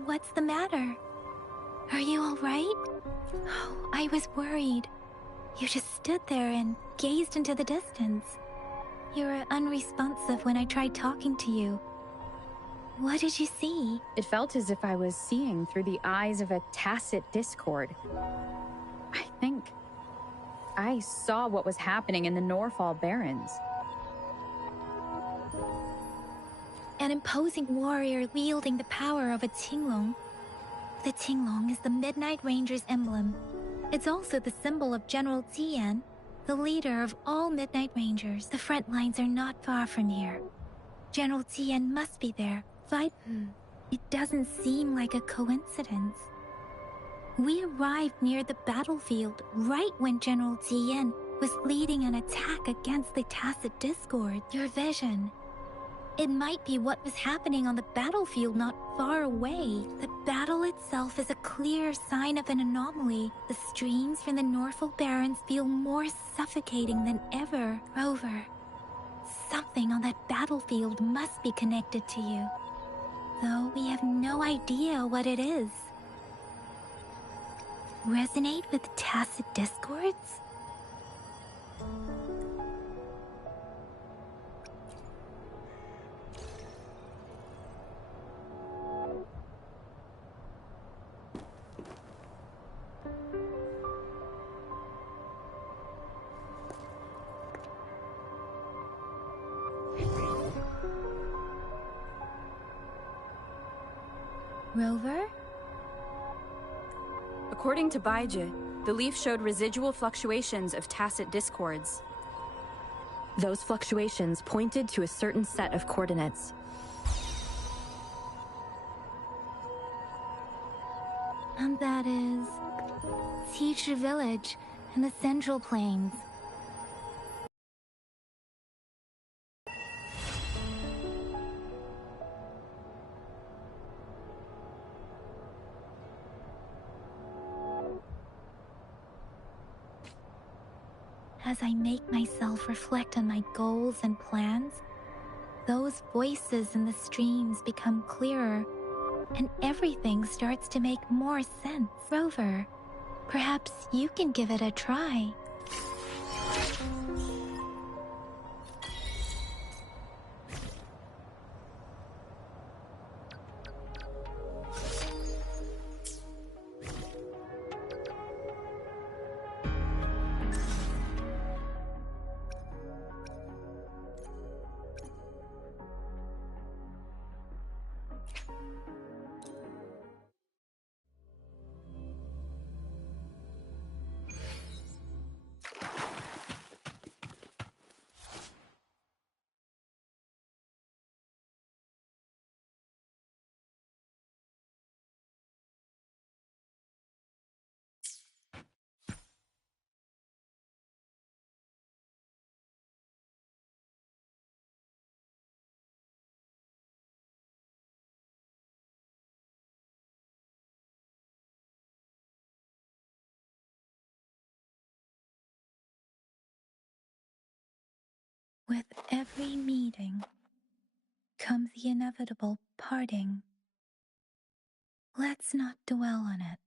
What's the matter? Are you all right? Oh, I was worried. You just stood there and gazed into the distance. You were unresponsive when I tried talking to you. What did you see? It felt as if I was seeing through the eyes of a tacit discord. I think I saw what was happening in the Norfall Barrens. An imposing warrior wielding the power of a Tinglong. The Tinglong is the Midnight Ranger's emblem. It's also the symbol of General Tian, the leader of all Midnight Rangers. The front lines are not far from here. General Tian must be there, fighting. It doesn't seem like a coincidence. We arrived near the battlefield right when General Tian was leading an attack against the Tacit Discord. Your vision. It might be what was happening on the battlefield not far away. The battle itself is a clear sign of an anomaly. The streams from the Norfall Barrens feel more suffocating than ever. Rover, something on that battlefield must be connected to you, though we have no idea what it is. Resonate with Tacit Discords? Rover? According to Baiji, the leaf showed residual fluctuations of tacit discords. Those fluctuations pointed to a certain set of coordinates. And that is Teacher Village in the Central Plains. As I make myself reflect on my goals and plans, those voices in the streams become clearer, and everything starts to make more sense. Rover, perhaps you can give it a try. With every meeting comes the inevitable parting. Let's not dwell on it.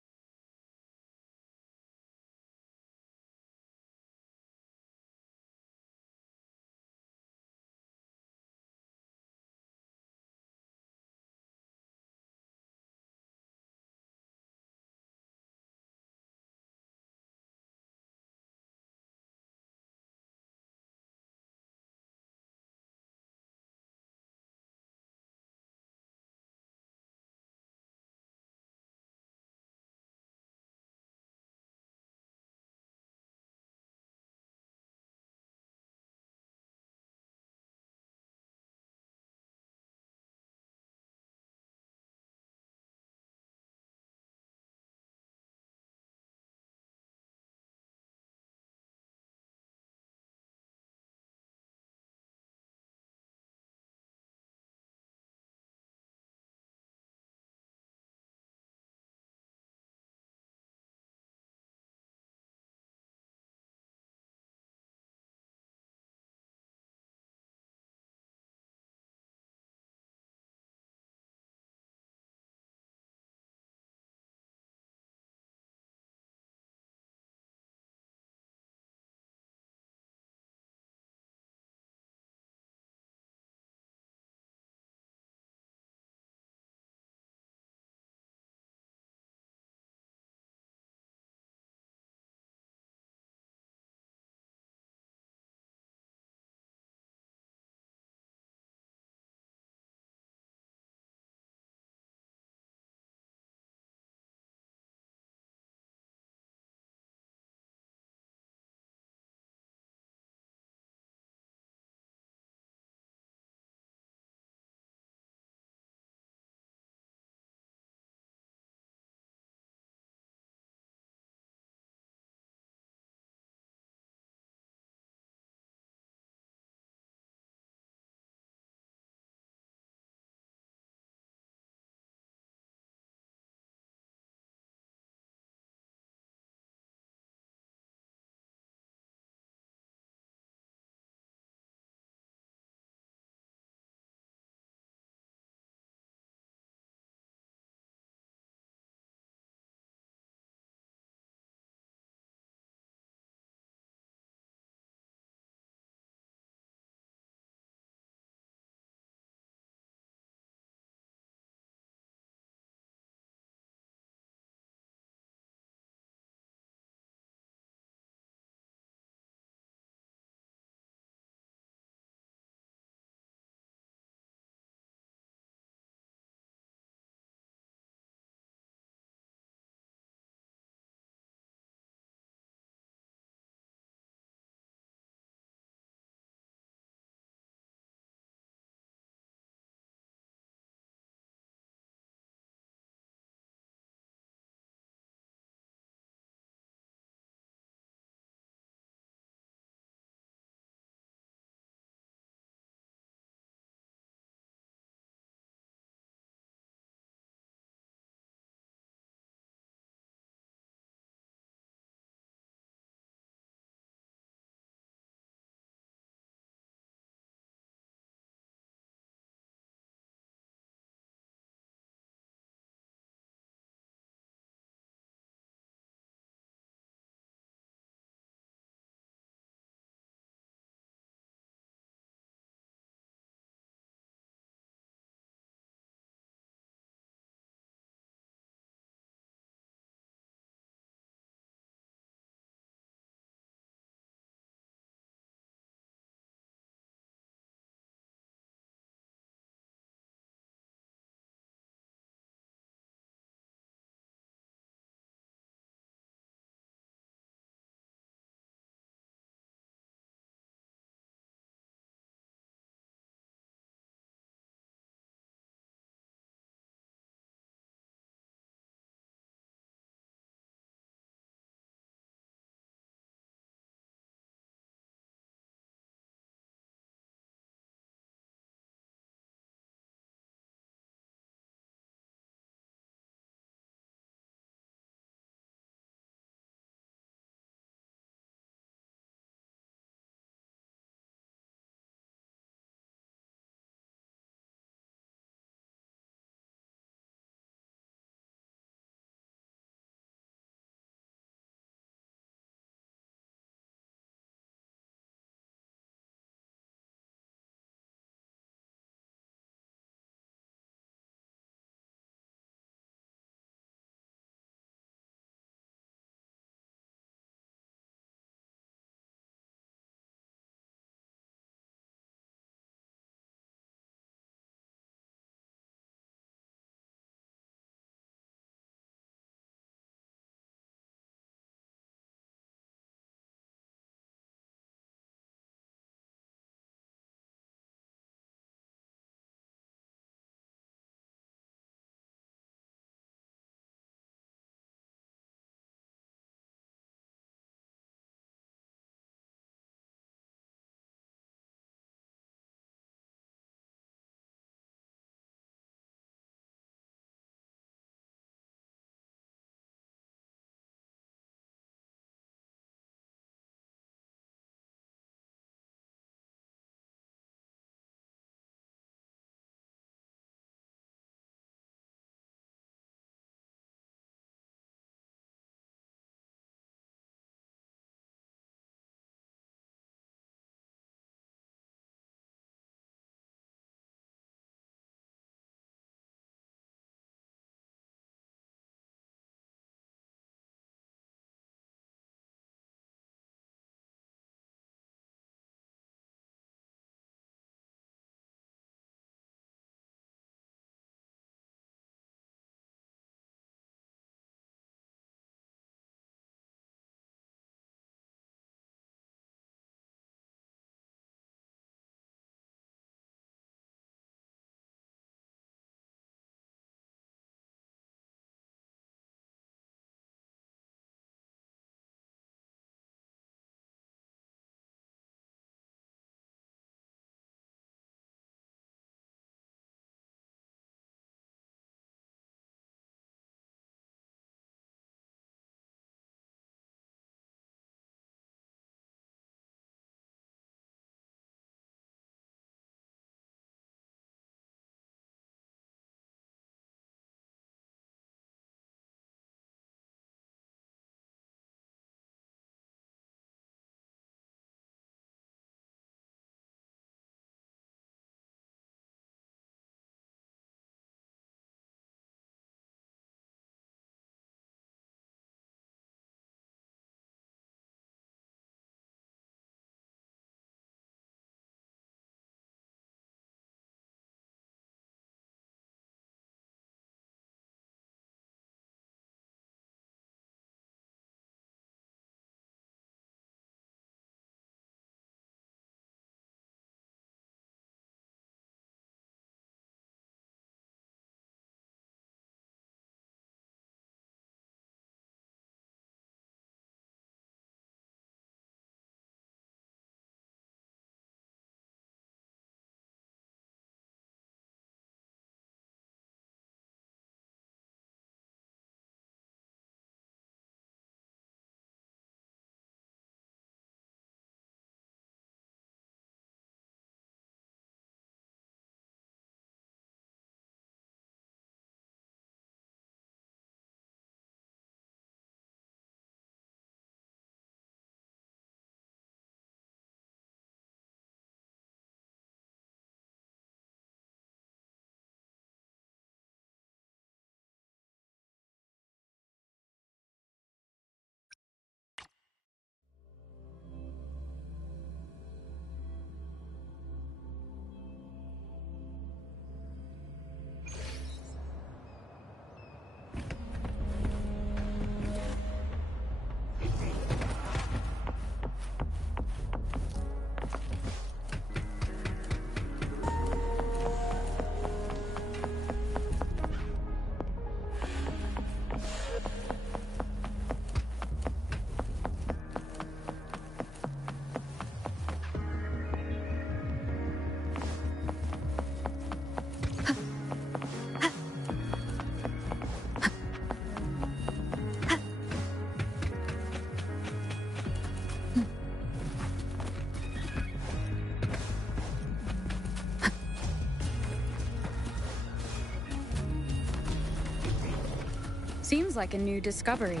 Sounds like a new discovery.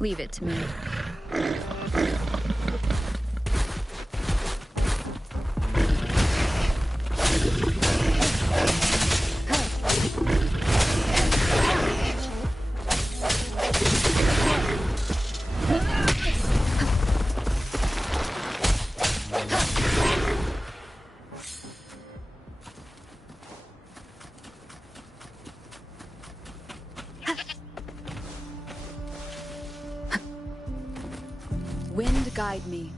Leave it to me. Wind guide me.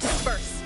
Disperse.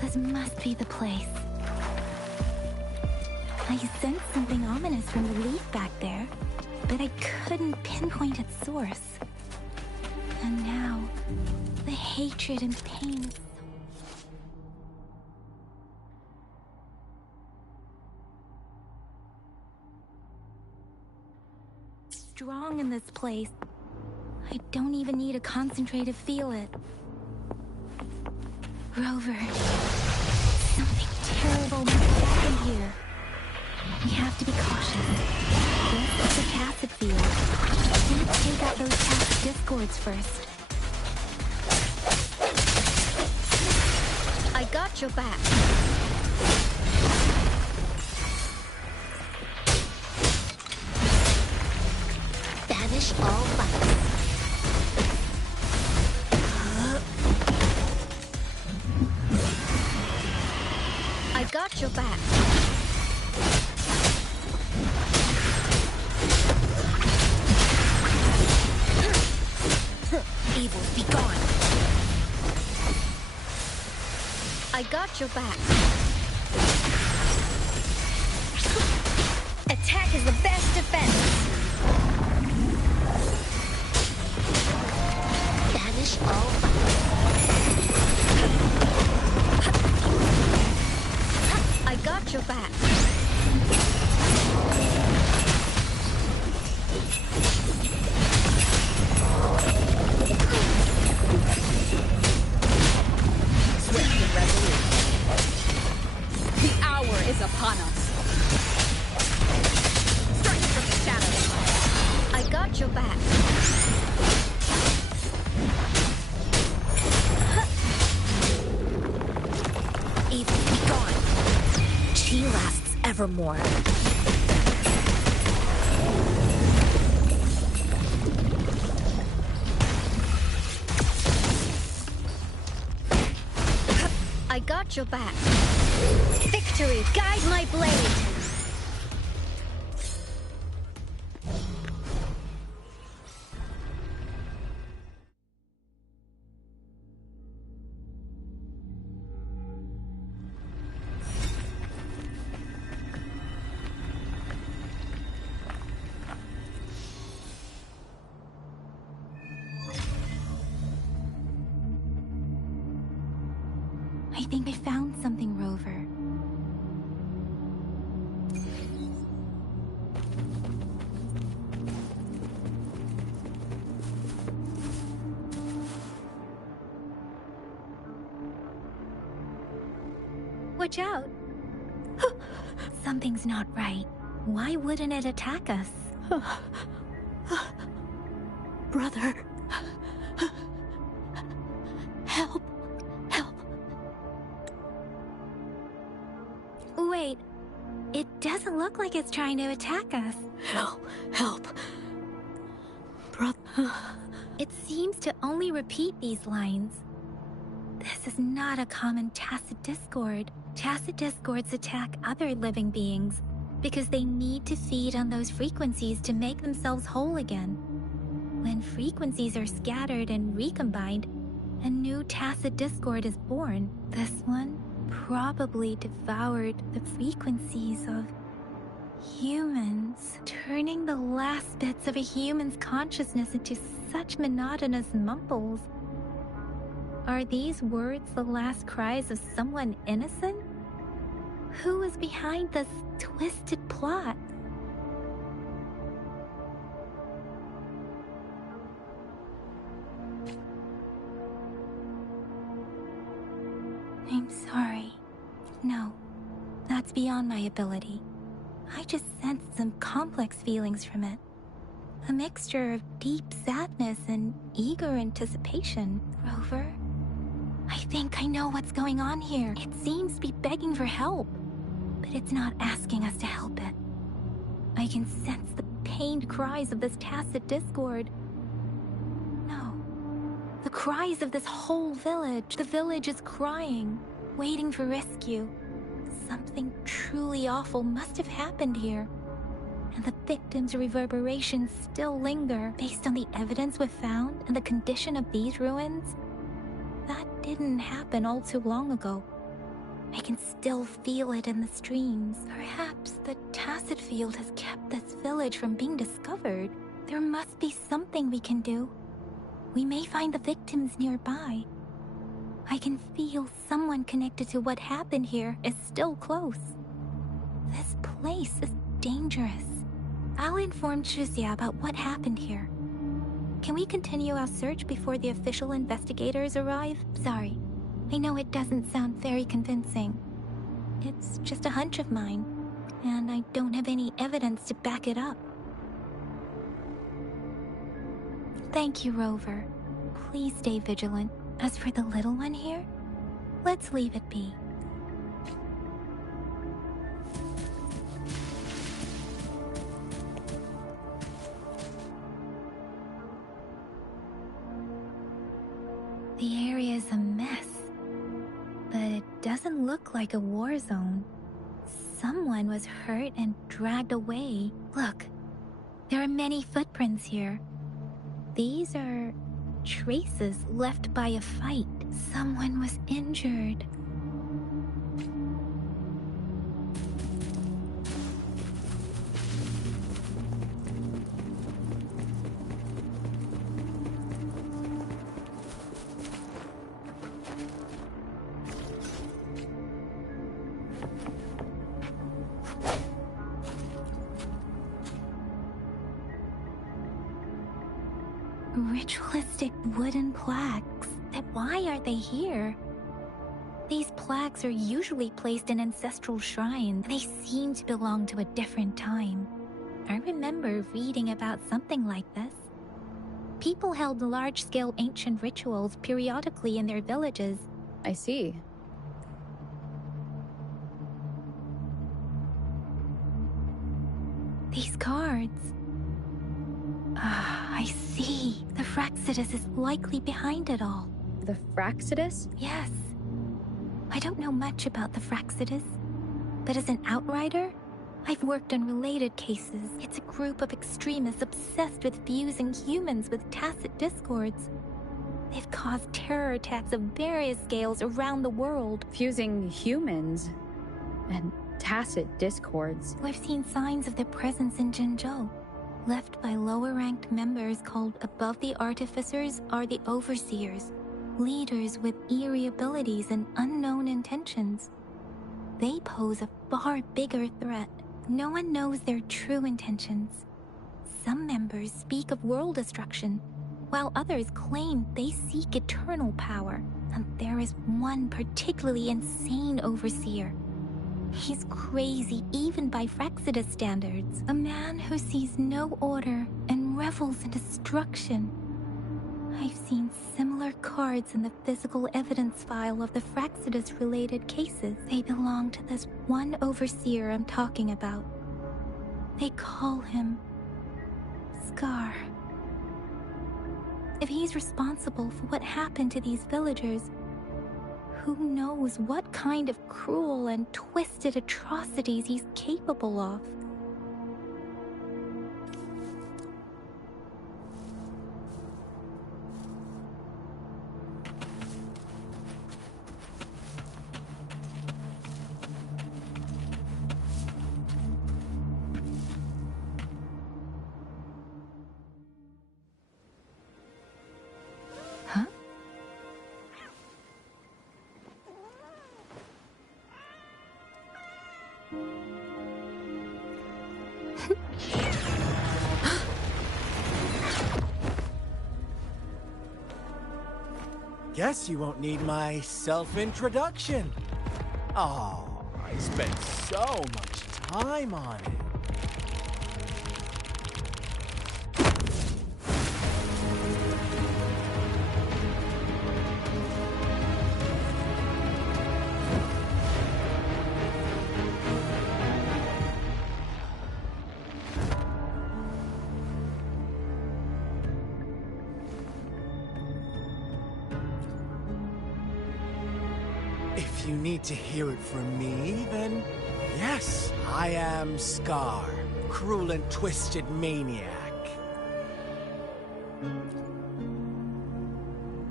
This must be the place. I sensed something ominous from the leaf back there, but I couldn't pinpoint its source. And now, the hatred and pain. Strong in this place. I don't even need to concentrate to feel it. Rover, something terrible must happen here. We have to be cautious. This is the tacit field. Let's take out those tacit discords first. I got your back. Banish all violence. I got your back. Evil, be gone. I got your back. Attack is the best defense. Banish all violence. I got your back. Swift and resolute. The hour is upon us. Strike from the shadows. I got your back. Evil, be gone. She lasts evermore. I got your back. Victory, guide my blade. I think I found something, Rover. Watch out! Something's not right. Why wouldn't it attack us? Brother. Help. Help. Wait. It doesn't look like it's trying to attack us. Help. Help. Brother. It seems to only repeat these lines. This is not a common tacit discord. Tacit discords attack other living beings, because they need to feed on those frequencies to make themselves whole again. When frequencies are scattered and recombined, a new tacit discord is born. This one probably devoured the frequencies of humans, turning the last bits of a human's consciousness into such monotonous mumbles. Are these words the last cries of someone innocent? Who is behind this twisted plot? I'm sorry. No, that's beyond my ability. I just sensed some complex feelings from it. A mixture of deep sadness and eager anticipation. Rover, I think I know what's going on here. It seems to be begging for help, but it's not asking us to help it. I can sense the pained cries of this tacit discord. No, the cries of this whole village. The village is crying, waiting for rescue. Something truly awful must have happened here, and the victims' reverberations still linger. Based on the evidence we've found and the condition of these ruins, that didn't happen all too long ago. I can still feel it in the streams. Perhaps the tacit field has kept this village from being discovered. There must be something we can do. We may find the victims nearby. I can feel someone connected to what happened here is still close. This place is dangerous. I'll inform Shuzia about what happened here. Can we continue our search before the official investigators arrive? Sorry, I know it doesn't sound very convincing. It's just a hunch of mine, and I don't have any evidence to back it up. Thank you, Rover. Please stay vigilant. As for the little one here, let's leave it be. The area is a mess, but it doesn't look like a war zone. Someone was hurt and dragged away. Look, there are many footprints here. These are traces left by a fight. Someone was injured. Ritualistic wooden plaques. Why are they here? These plaques are usually placed in ancestral shrines. They seem to belong to a different time. I remember reading about something like this. People held large-scale ancient rituals periodically in their villages. I see. These cards. I see. The Fraxidus is likely behind it all. The Fraxidus? Yes. I don't know much about the Fraxidus, but as an outrider, I've worked on related cases. It's a group of extremists obsessed with fusing humans with tacit discords. They've caused terror attacks of various scales around the world. Fusing humans and tacit discords. We've seen signs of their presence in Jinzhou. Left by lower-ranked members called above the artificers are the overseers, leaders with eerie abilities and unknown intentions. They pose a far bigger threat. No one knows their true intentions. Some members speak of world destruction, while others claim they seek eternal power. And there is one particularly insane overseer. He's crazy even by Fraxidus standards. A man who sees no order and revels in destruction. I've seen similar cards in the physical evidence file of the Fraxidus-related cases. They belong to this one overseer I'm talking about. They call him Scar. If he's responsible for what happened to these villagers, Who knows what kind of cruel and twisted atrocities he's capable of? Guess you won't need my self-introduction. Oh, I spent so much time on it. If you need to hear it from me, then yes, I am Scar, cruel and twisted maniac.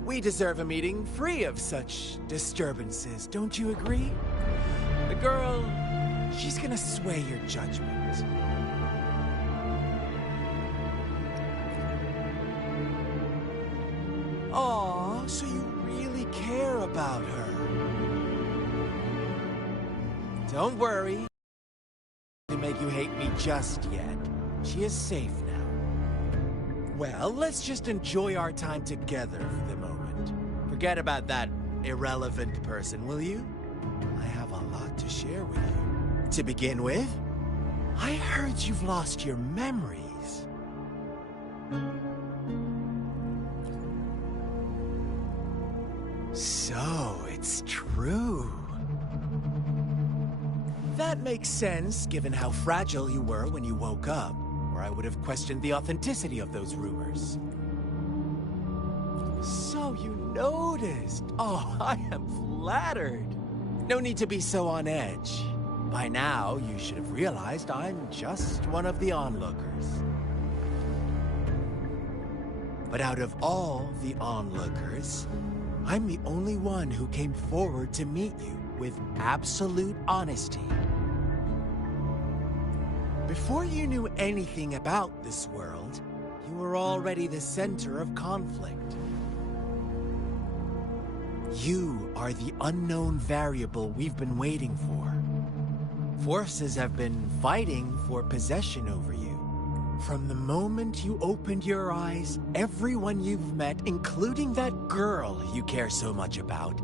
We deserve a meeting free of such disturbances, don't you agree? The girl, she's gonna sway your judgment. Aw, so you really care about her. Don't worry. To make you hate me just yet. She is safe now. Well, let's just enjoy our time together for the moment. Forget about that irrelevant person, will you? I have a lot to share with you. To begin with, I heard you've lost your memories. So, it's true. That makes sense, given how fragile you were when you woke up, or I would have questioned the authenticity of those rumors. So you noticed. Oh, I am flattered. No need to be so on edge. By now, you should have realized I'm just one of the onlookers. But out of all the onlookers, I'm the only one who came forward to meet you with absolute honesty. Before you knew anything about this world, you were already the center of conflict. You are the unknown variable we've been waiting for. Forces have been fighting for possession over you. From the moment you opened your eyes, everyone you've met, including that girl you care so much about,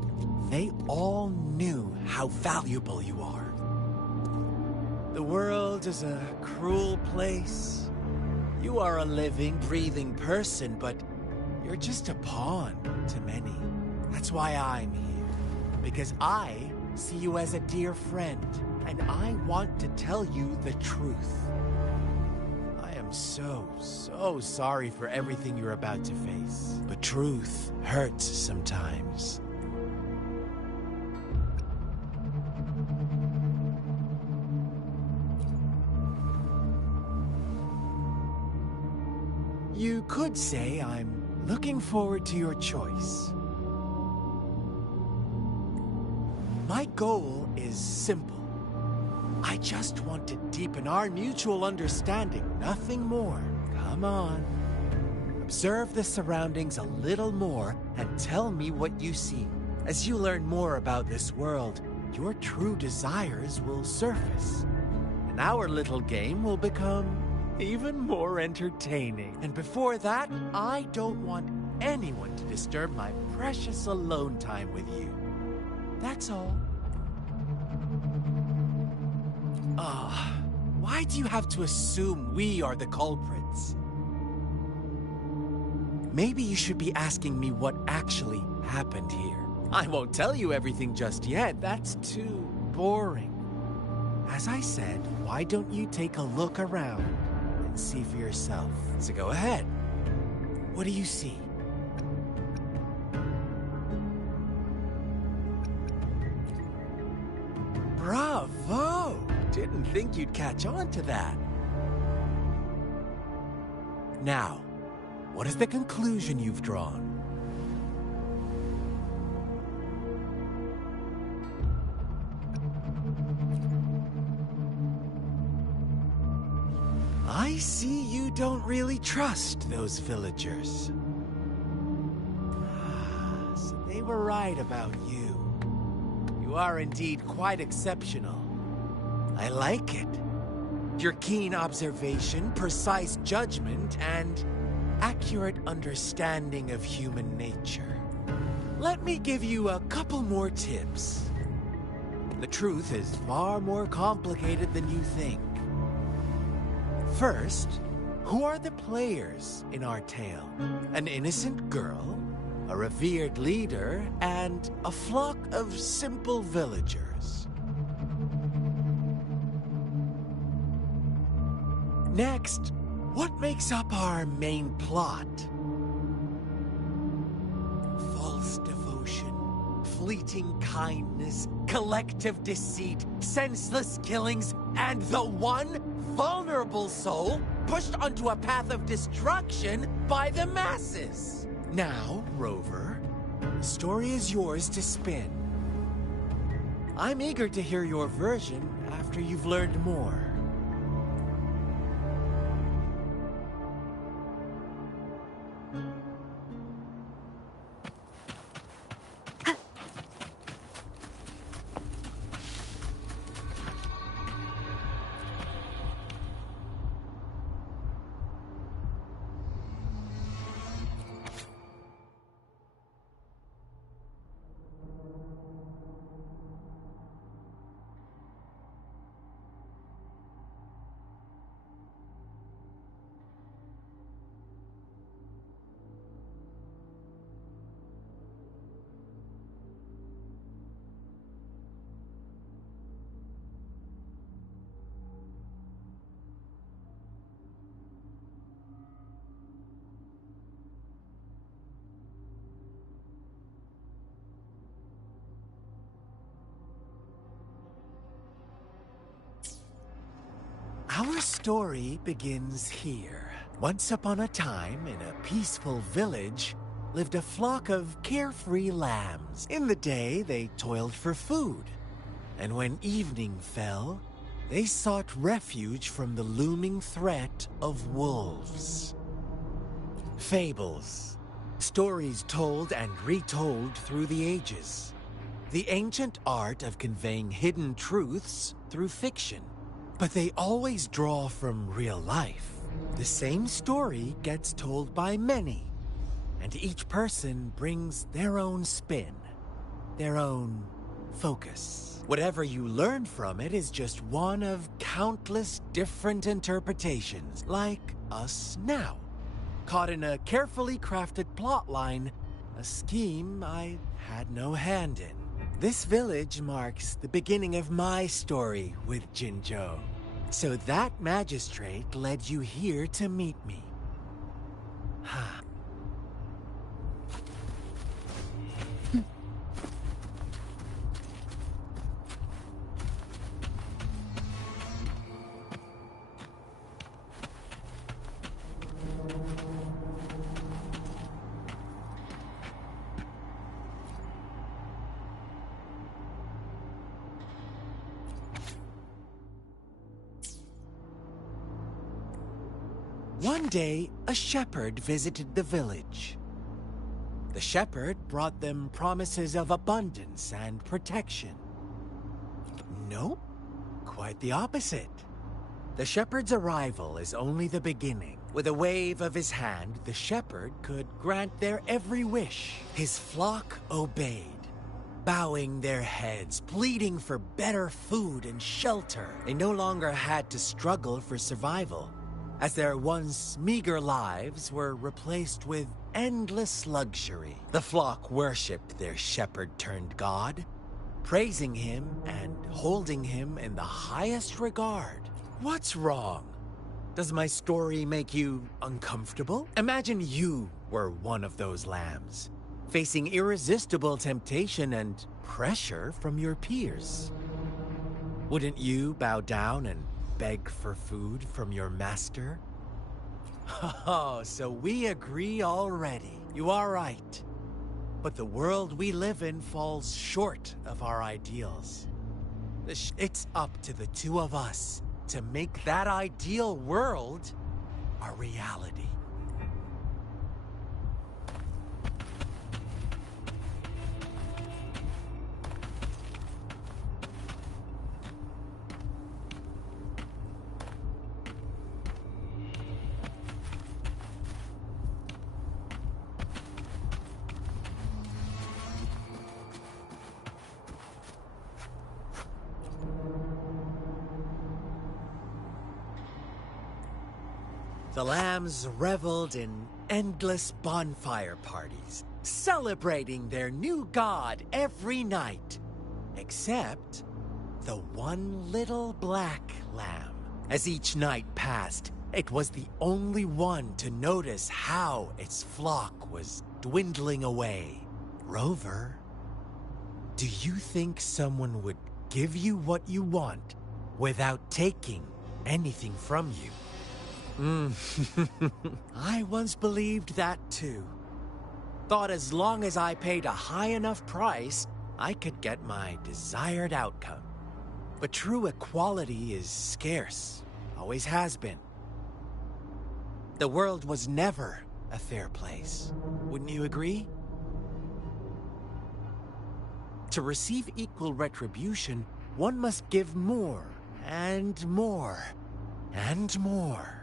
they all knew how valuable you are. The world is a cruel place. You are a living, breathing person, but you're just a pawn to many. That's why I'm here. Because I see you as a dear friend, and I want to tell you the truth. I am so sorry for everything you're about to face. But truth hurts sometimes. You could say I'm looking forward to your choice. My goal is simple. I just want to deepen our mutual understanding, nothing more. Come on. Observe the surroundings a little more and tell me what you see. As you learn more about this world, your true desires will surface. And our little game will become even more entertaining. And before that, I don't want anyone to disturb my precious alone time with you. That's all. Why do you have to assume we are the culprits? Maybe you should be asking me what actually happened here. I won't tell you everything just yet. That's too boring. As I said, why don't you take a look around and see for yourself? So go ahead. What do you see? Didn't think you'd catch on to that. Now, what is the conclusion you've drawn? I see you don't really trust those villagers. So they were right about you. You are indeed quite exceptional. I like it. Your keen observation, precise judgment, and accurate understanding of human nature. Let me give you a couple more tips. The truth is far more complicated than you think. First, who are the players in our tale? An innocent girl, a revered leader, and a flock of simple villagers. Next, what makes up our main plot? False devotion, fleeting kindness, collective deceit, senseless killings, and the one vulnerable soul pushed onto a path of destruction by the masses. Now, Rover, the story is yours to spin. I'm eager to hear your version after you've learned more. Our story begins here. Once upon a time, in a peaceful village, lived a flock of carefree lambs. In the day, they toiled for food. And when evening fell, they sought refuge from the looming threat of wolves. Fables. Stories told and retold through the ages. The ancient art of conveying hidden truths through fiction. But they always draw from real life. The same story gets told by many, and each person brings their own spin, their own focus. Whatever you learn from it is just one of countless different interpretations, like us now. Caught in a carefully crafted plotline, a scheme I had no hand in. This village marks the beginning of my story with Jinzhou. So that magistrate led you here to meet me. One day, a shepherd visited the village. The shepherd brought them promises of abundance and protection. No, quite the opposite. The shepherd's arrival is only the beginning. With a wave of his hand, the shepherd could grant their every wish. His flock obeyed, bowing their heads, pleading for better food and shelter. They no longer had to struggle for survival, as their once meager lives were replaced with endless luxury. The flock worshipped their shepherd-turned-god, praising him and holding him in the highest regard. What's wrong? Does my story make you uncomfortable? Imagine you were one of those lambs, facing irresistible temptation and pressure from your peers. Wouldn't you bow down and beg for food from your master? Oh, so we agree already. You are right. But the world we live in falls short of our ideals. It's up to the two of us to make that ideal world a reality. The lambs reveled in endless bonfire parties, celebrating their new god every night. Except the one little black lamb. As each night passed, it was the only one to notice how its flock was dwindling away. Rover, do you think someone would give you what you want without taking anything from you? I once believed that too. Thought as long as I paid a high enough price, I could get my desired outcome. But true equality is scarce, always has been. The world was never a fair place. Wouldn't you agree? To receive equal retribution, one must give more, and more, and more.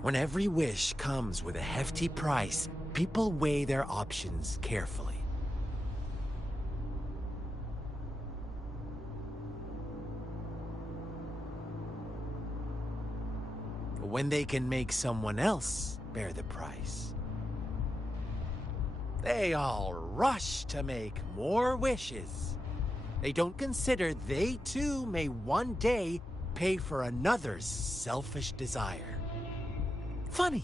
When every wish comes with a hefty price, people weigh their options carefully. When they can make someone else bear the price, they all rush to make more wishes. They don't consider they too may one day pay for another's selfish desire. Funny.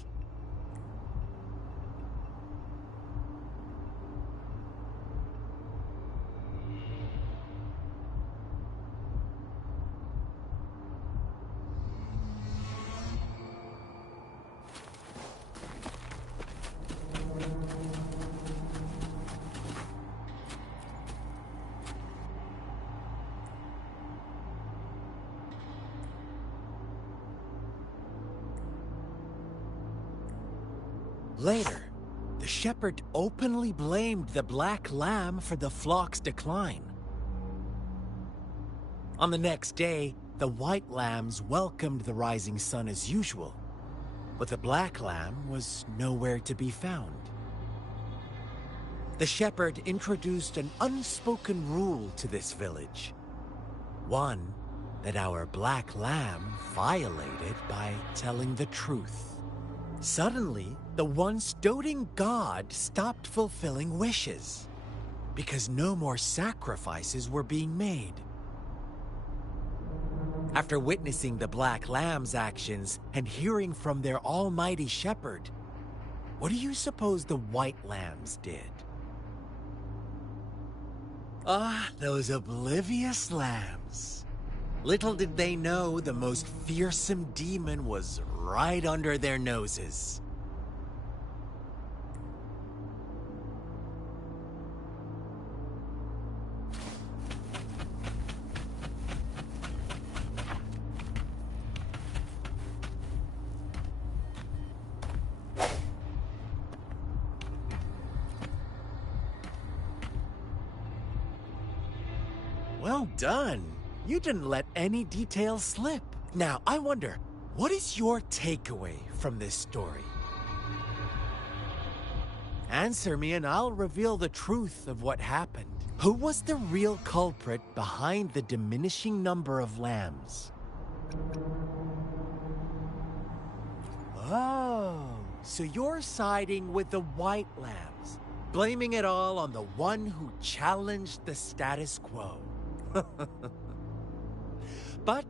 Later, the shepherd openly blamed the black lamb for the flock's decline. On the next day, the white lambs welcomed the rising sun as usual, but the black lamb was nowhere to be found. The shepherd introduced an unspoken rule to this village, one that our black lamb violated by telling the truth. Suddenly, the once doting god stopped fulfilling wishes, because no more sacrifices were being made. After witnessing the Black Lamb's actions and hearing from their almighty shepherd, what do you suppose the White Lambs did? Ah, those oblivious lambs. Little did they know the most fearsome demon was right under their noses. Well done. You didn't let any details slip. Now, I wonder, what is your takeaway from this story? Answer me and I'll reveal the truth of what happened. Who was the real culprit behind the diminishing number of lambs? Oh, so you're siding with the white lambs, blaming it all on the one who challenged the status quo. But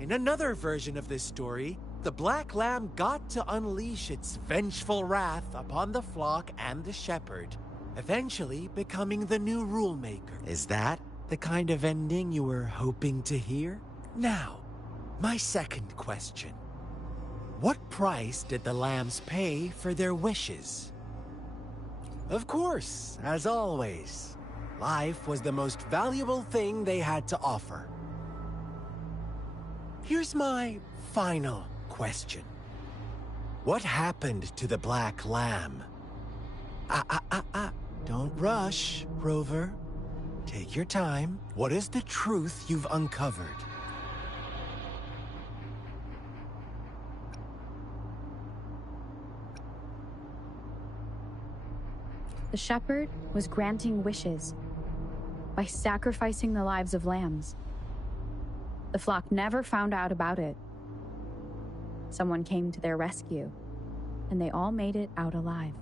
in another version of this story, the black lamb got to unleash its vengeful wrath upon the flock and the shepherd, eventually becoming the new rule maker. Is that The kind of ending you were hoping to hear? Now, my second question. What price did the lambs pay for their wishes? Of course, as always, life was the most valuable thing they had to offer. Here's my final question. What happened to the black lamb? Don't rush, Rover. Take your time. What is the truth you've uncovered? The shepherd was granting wishes by sacrificing the lives of lambs. The flock never found out about it. Someone came to their rescue, and they all made it out alive.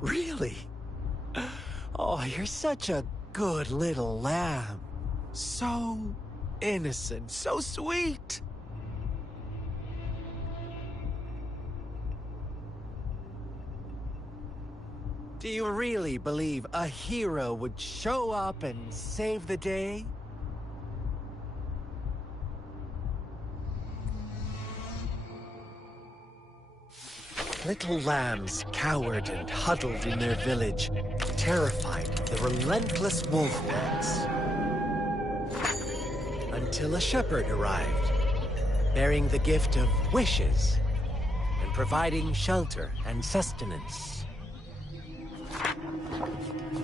Really? Oh, you're such a good little lamb. So innocent, so sweet. Do you really believe a hero would show up and save the day? Little lambs cowered and huddled in their village, terrified of the relentless wolfwags. Until a shepherd arrived, bearing the gift of wishes and providing shelter and sustenance.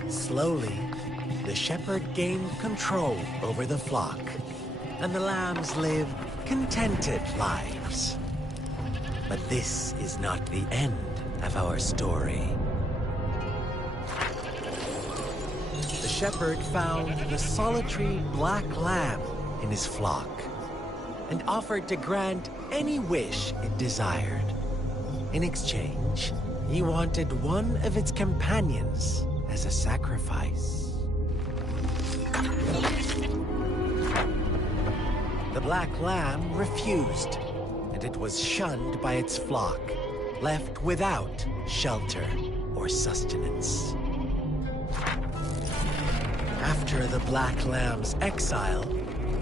Slowly, the shepherd gained control over the flock, and the lambs lived contented lives. But this is not the end of our story. The shepherd found the solitary black lamb in his flock and offered to grant any wish it desired. In exchange, he wanted one of its companions as a sacrifice. The black lamb refused, and it was shunned by its flock, left without shelter or sustenance. After the black lamb's exile,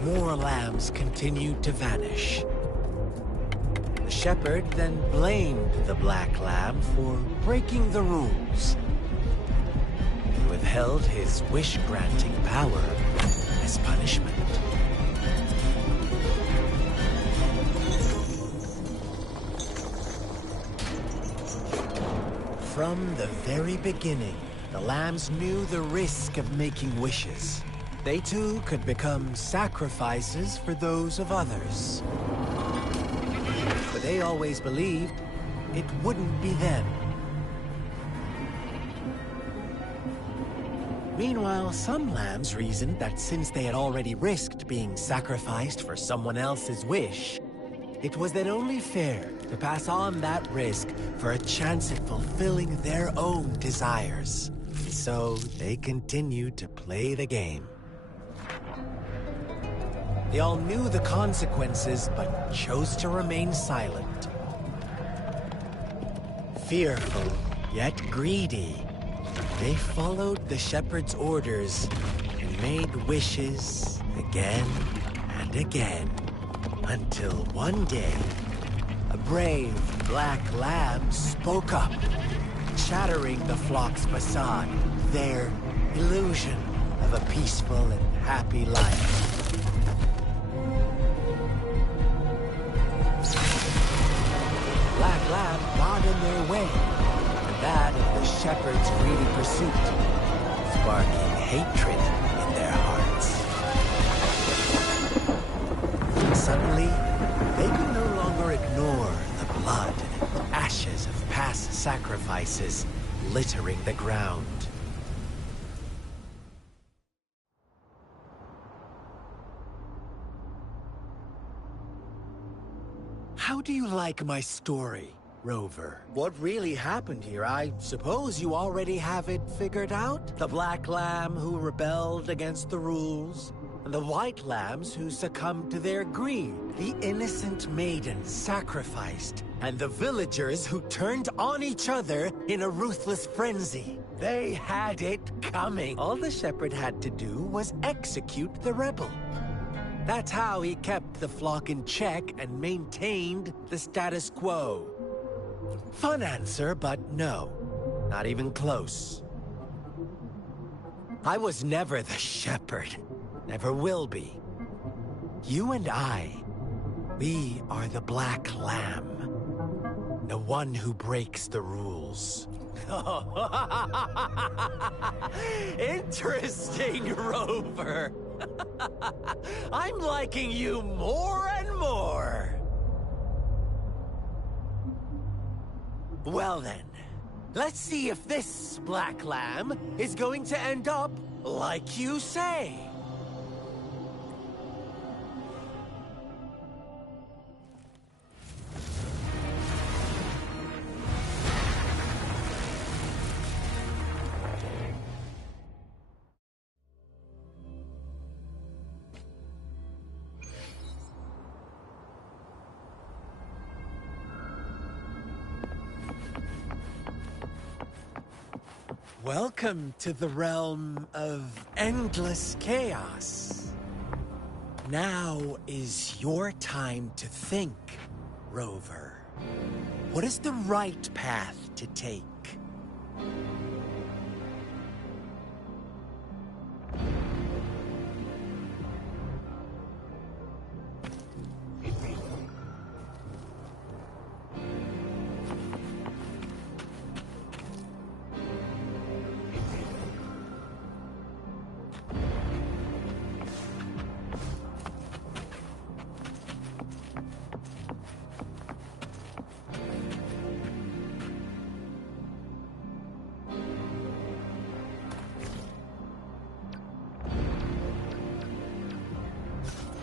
more lambs continued to vanish. The shepherd then blamed the black lamb for breaking the rules, and withheld his wish-granting power as punishment. From the very beginning, the lambs knew the risk of making wishes. They too could become sacrifices for those of others. But they always believed it wouldn't be them. Meanwhile, some lambs reasoned that since they had already risked being sacrificed for someone else's wish, it was then only fair to pass on that risk for a chance at fulfilling their own desires. And so they continued to play the game. They all knew the consequences, but chose to remain silent. Fearful, yet greedy, they followed the shepherd's orders and made wishes again and again, until one day, a brave black lamb spoke up, shattering the flock's facade, their illusion of a peaceful and happy life. Black lamb got in their way, and that of the shepherd's greedy pursuit, sparking hatred in their hearts. Suddenly, they could no longer ignore the blood and ashes of past sacrifices littering the ground. How do you like my story, Rover? What really happened here? I suppose you already have it figured out? The black lamb who rebelled against the rules, and the white lambs who succumbed to their greed. The innocent maiden sacrificed and the villagers who turned on each other in a ruthless frenzy. They had it coming. All the shepherd had to do was execute the rebel. That's how he kept the flock in check and maintained the status quo. Fun answer, but no. Not even close. I was never the shepherd. Never will be. You and I, we are the Black Lamb. The one who breaks the rules. Interesting, Rover. I'm liking you more and more. Well then, let's see if this Black Lamb is going to end up like you say. Welcome to the realm of endless chaos. Now is your time to think, Rover. What is the right path to take?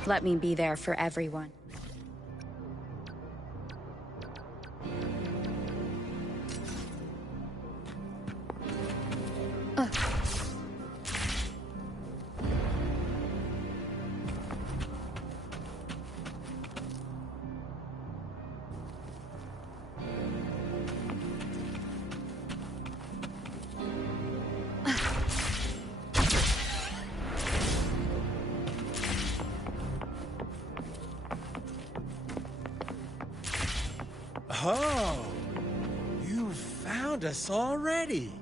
Let me be there for everyone. Oh, you found us already.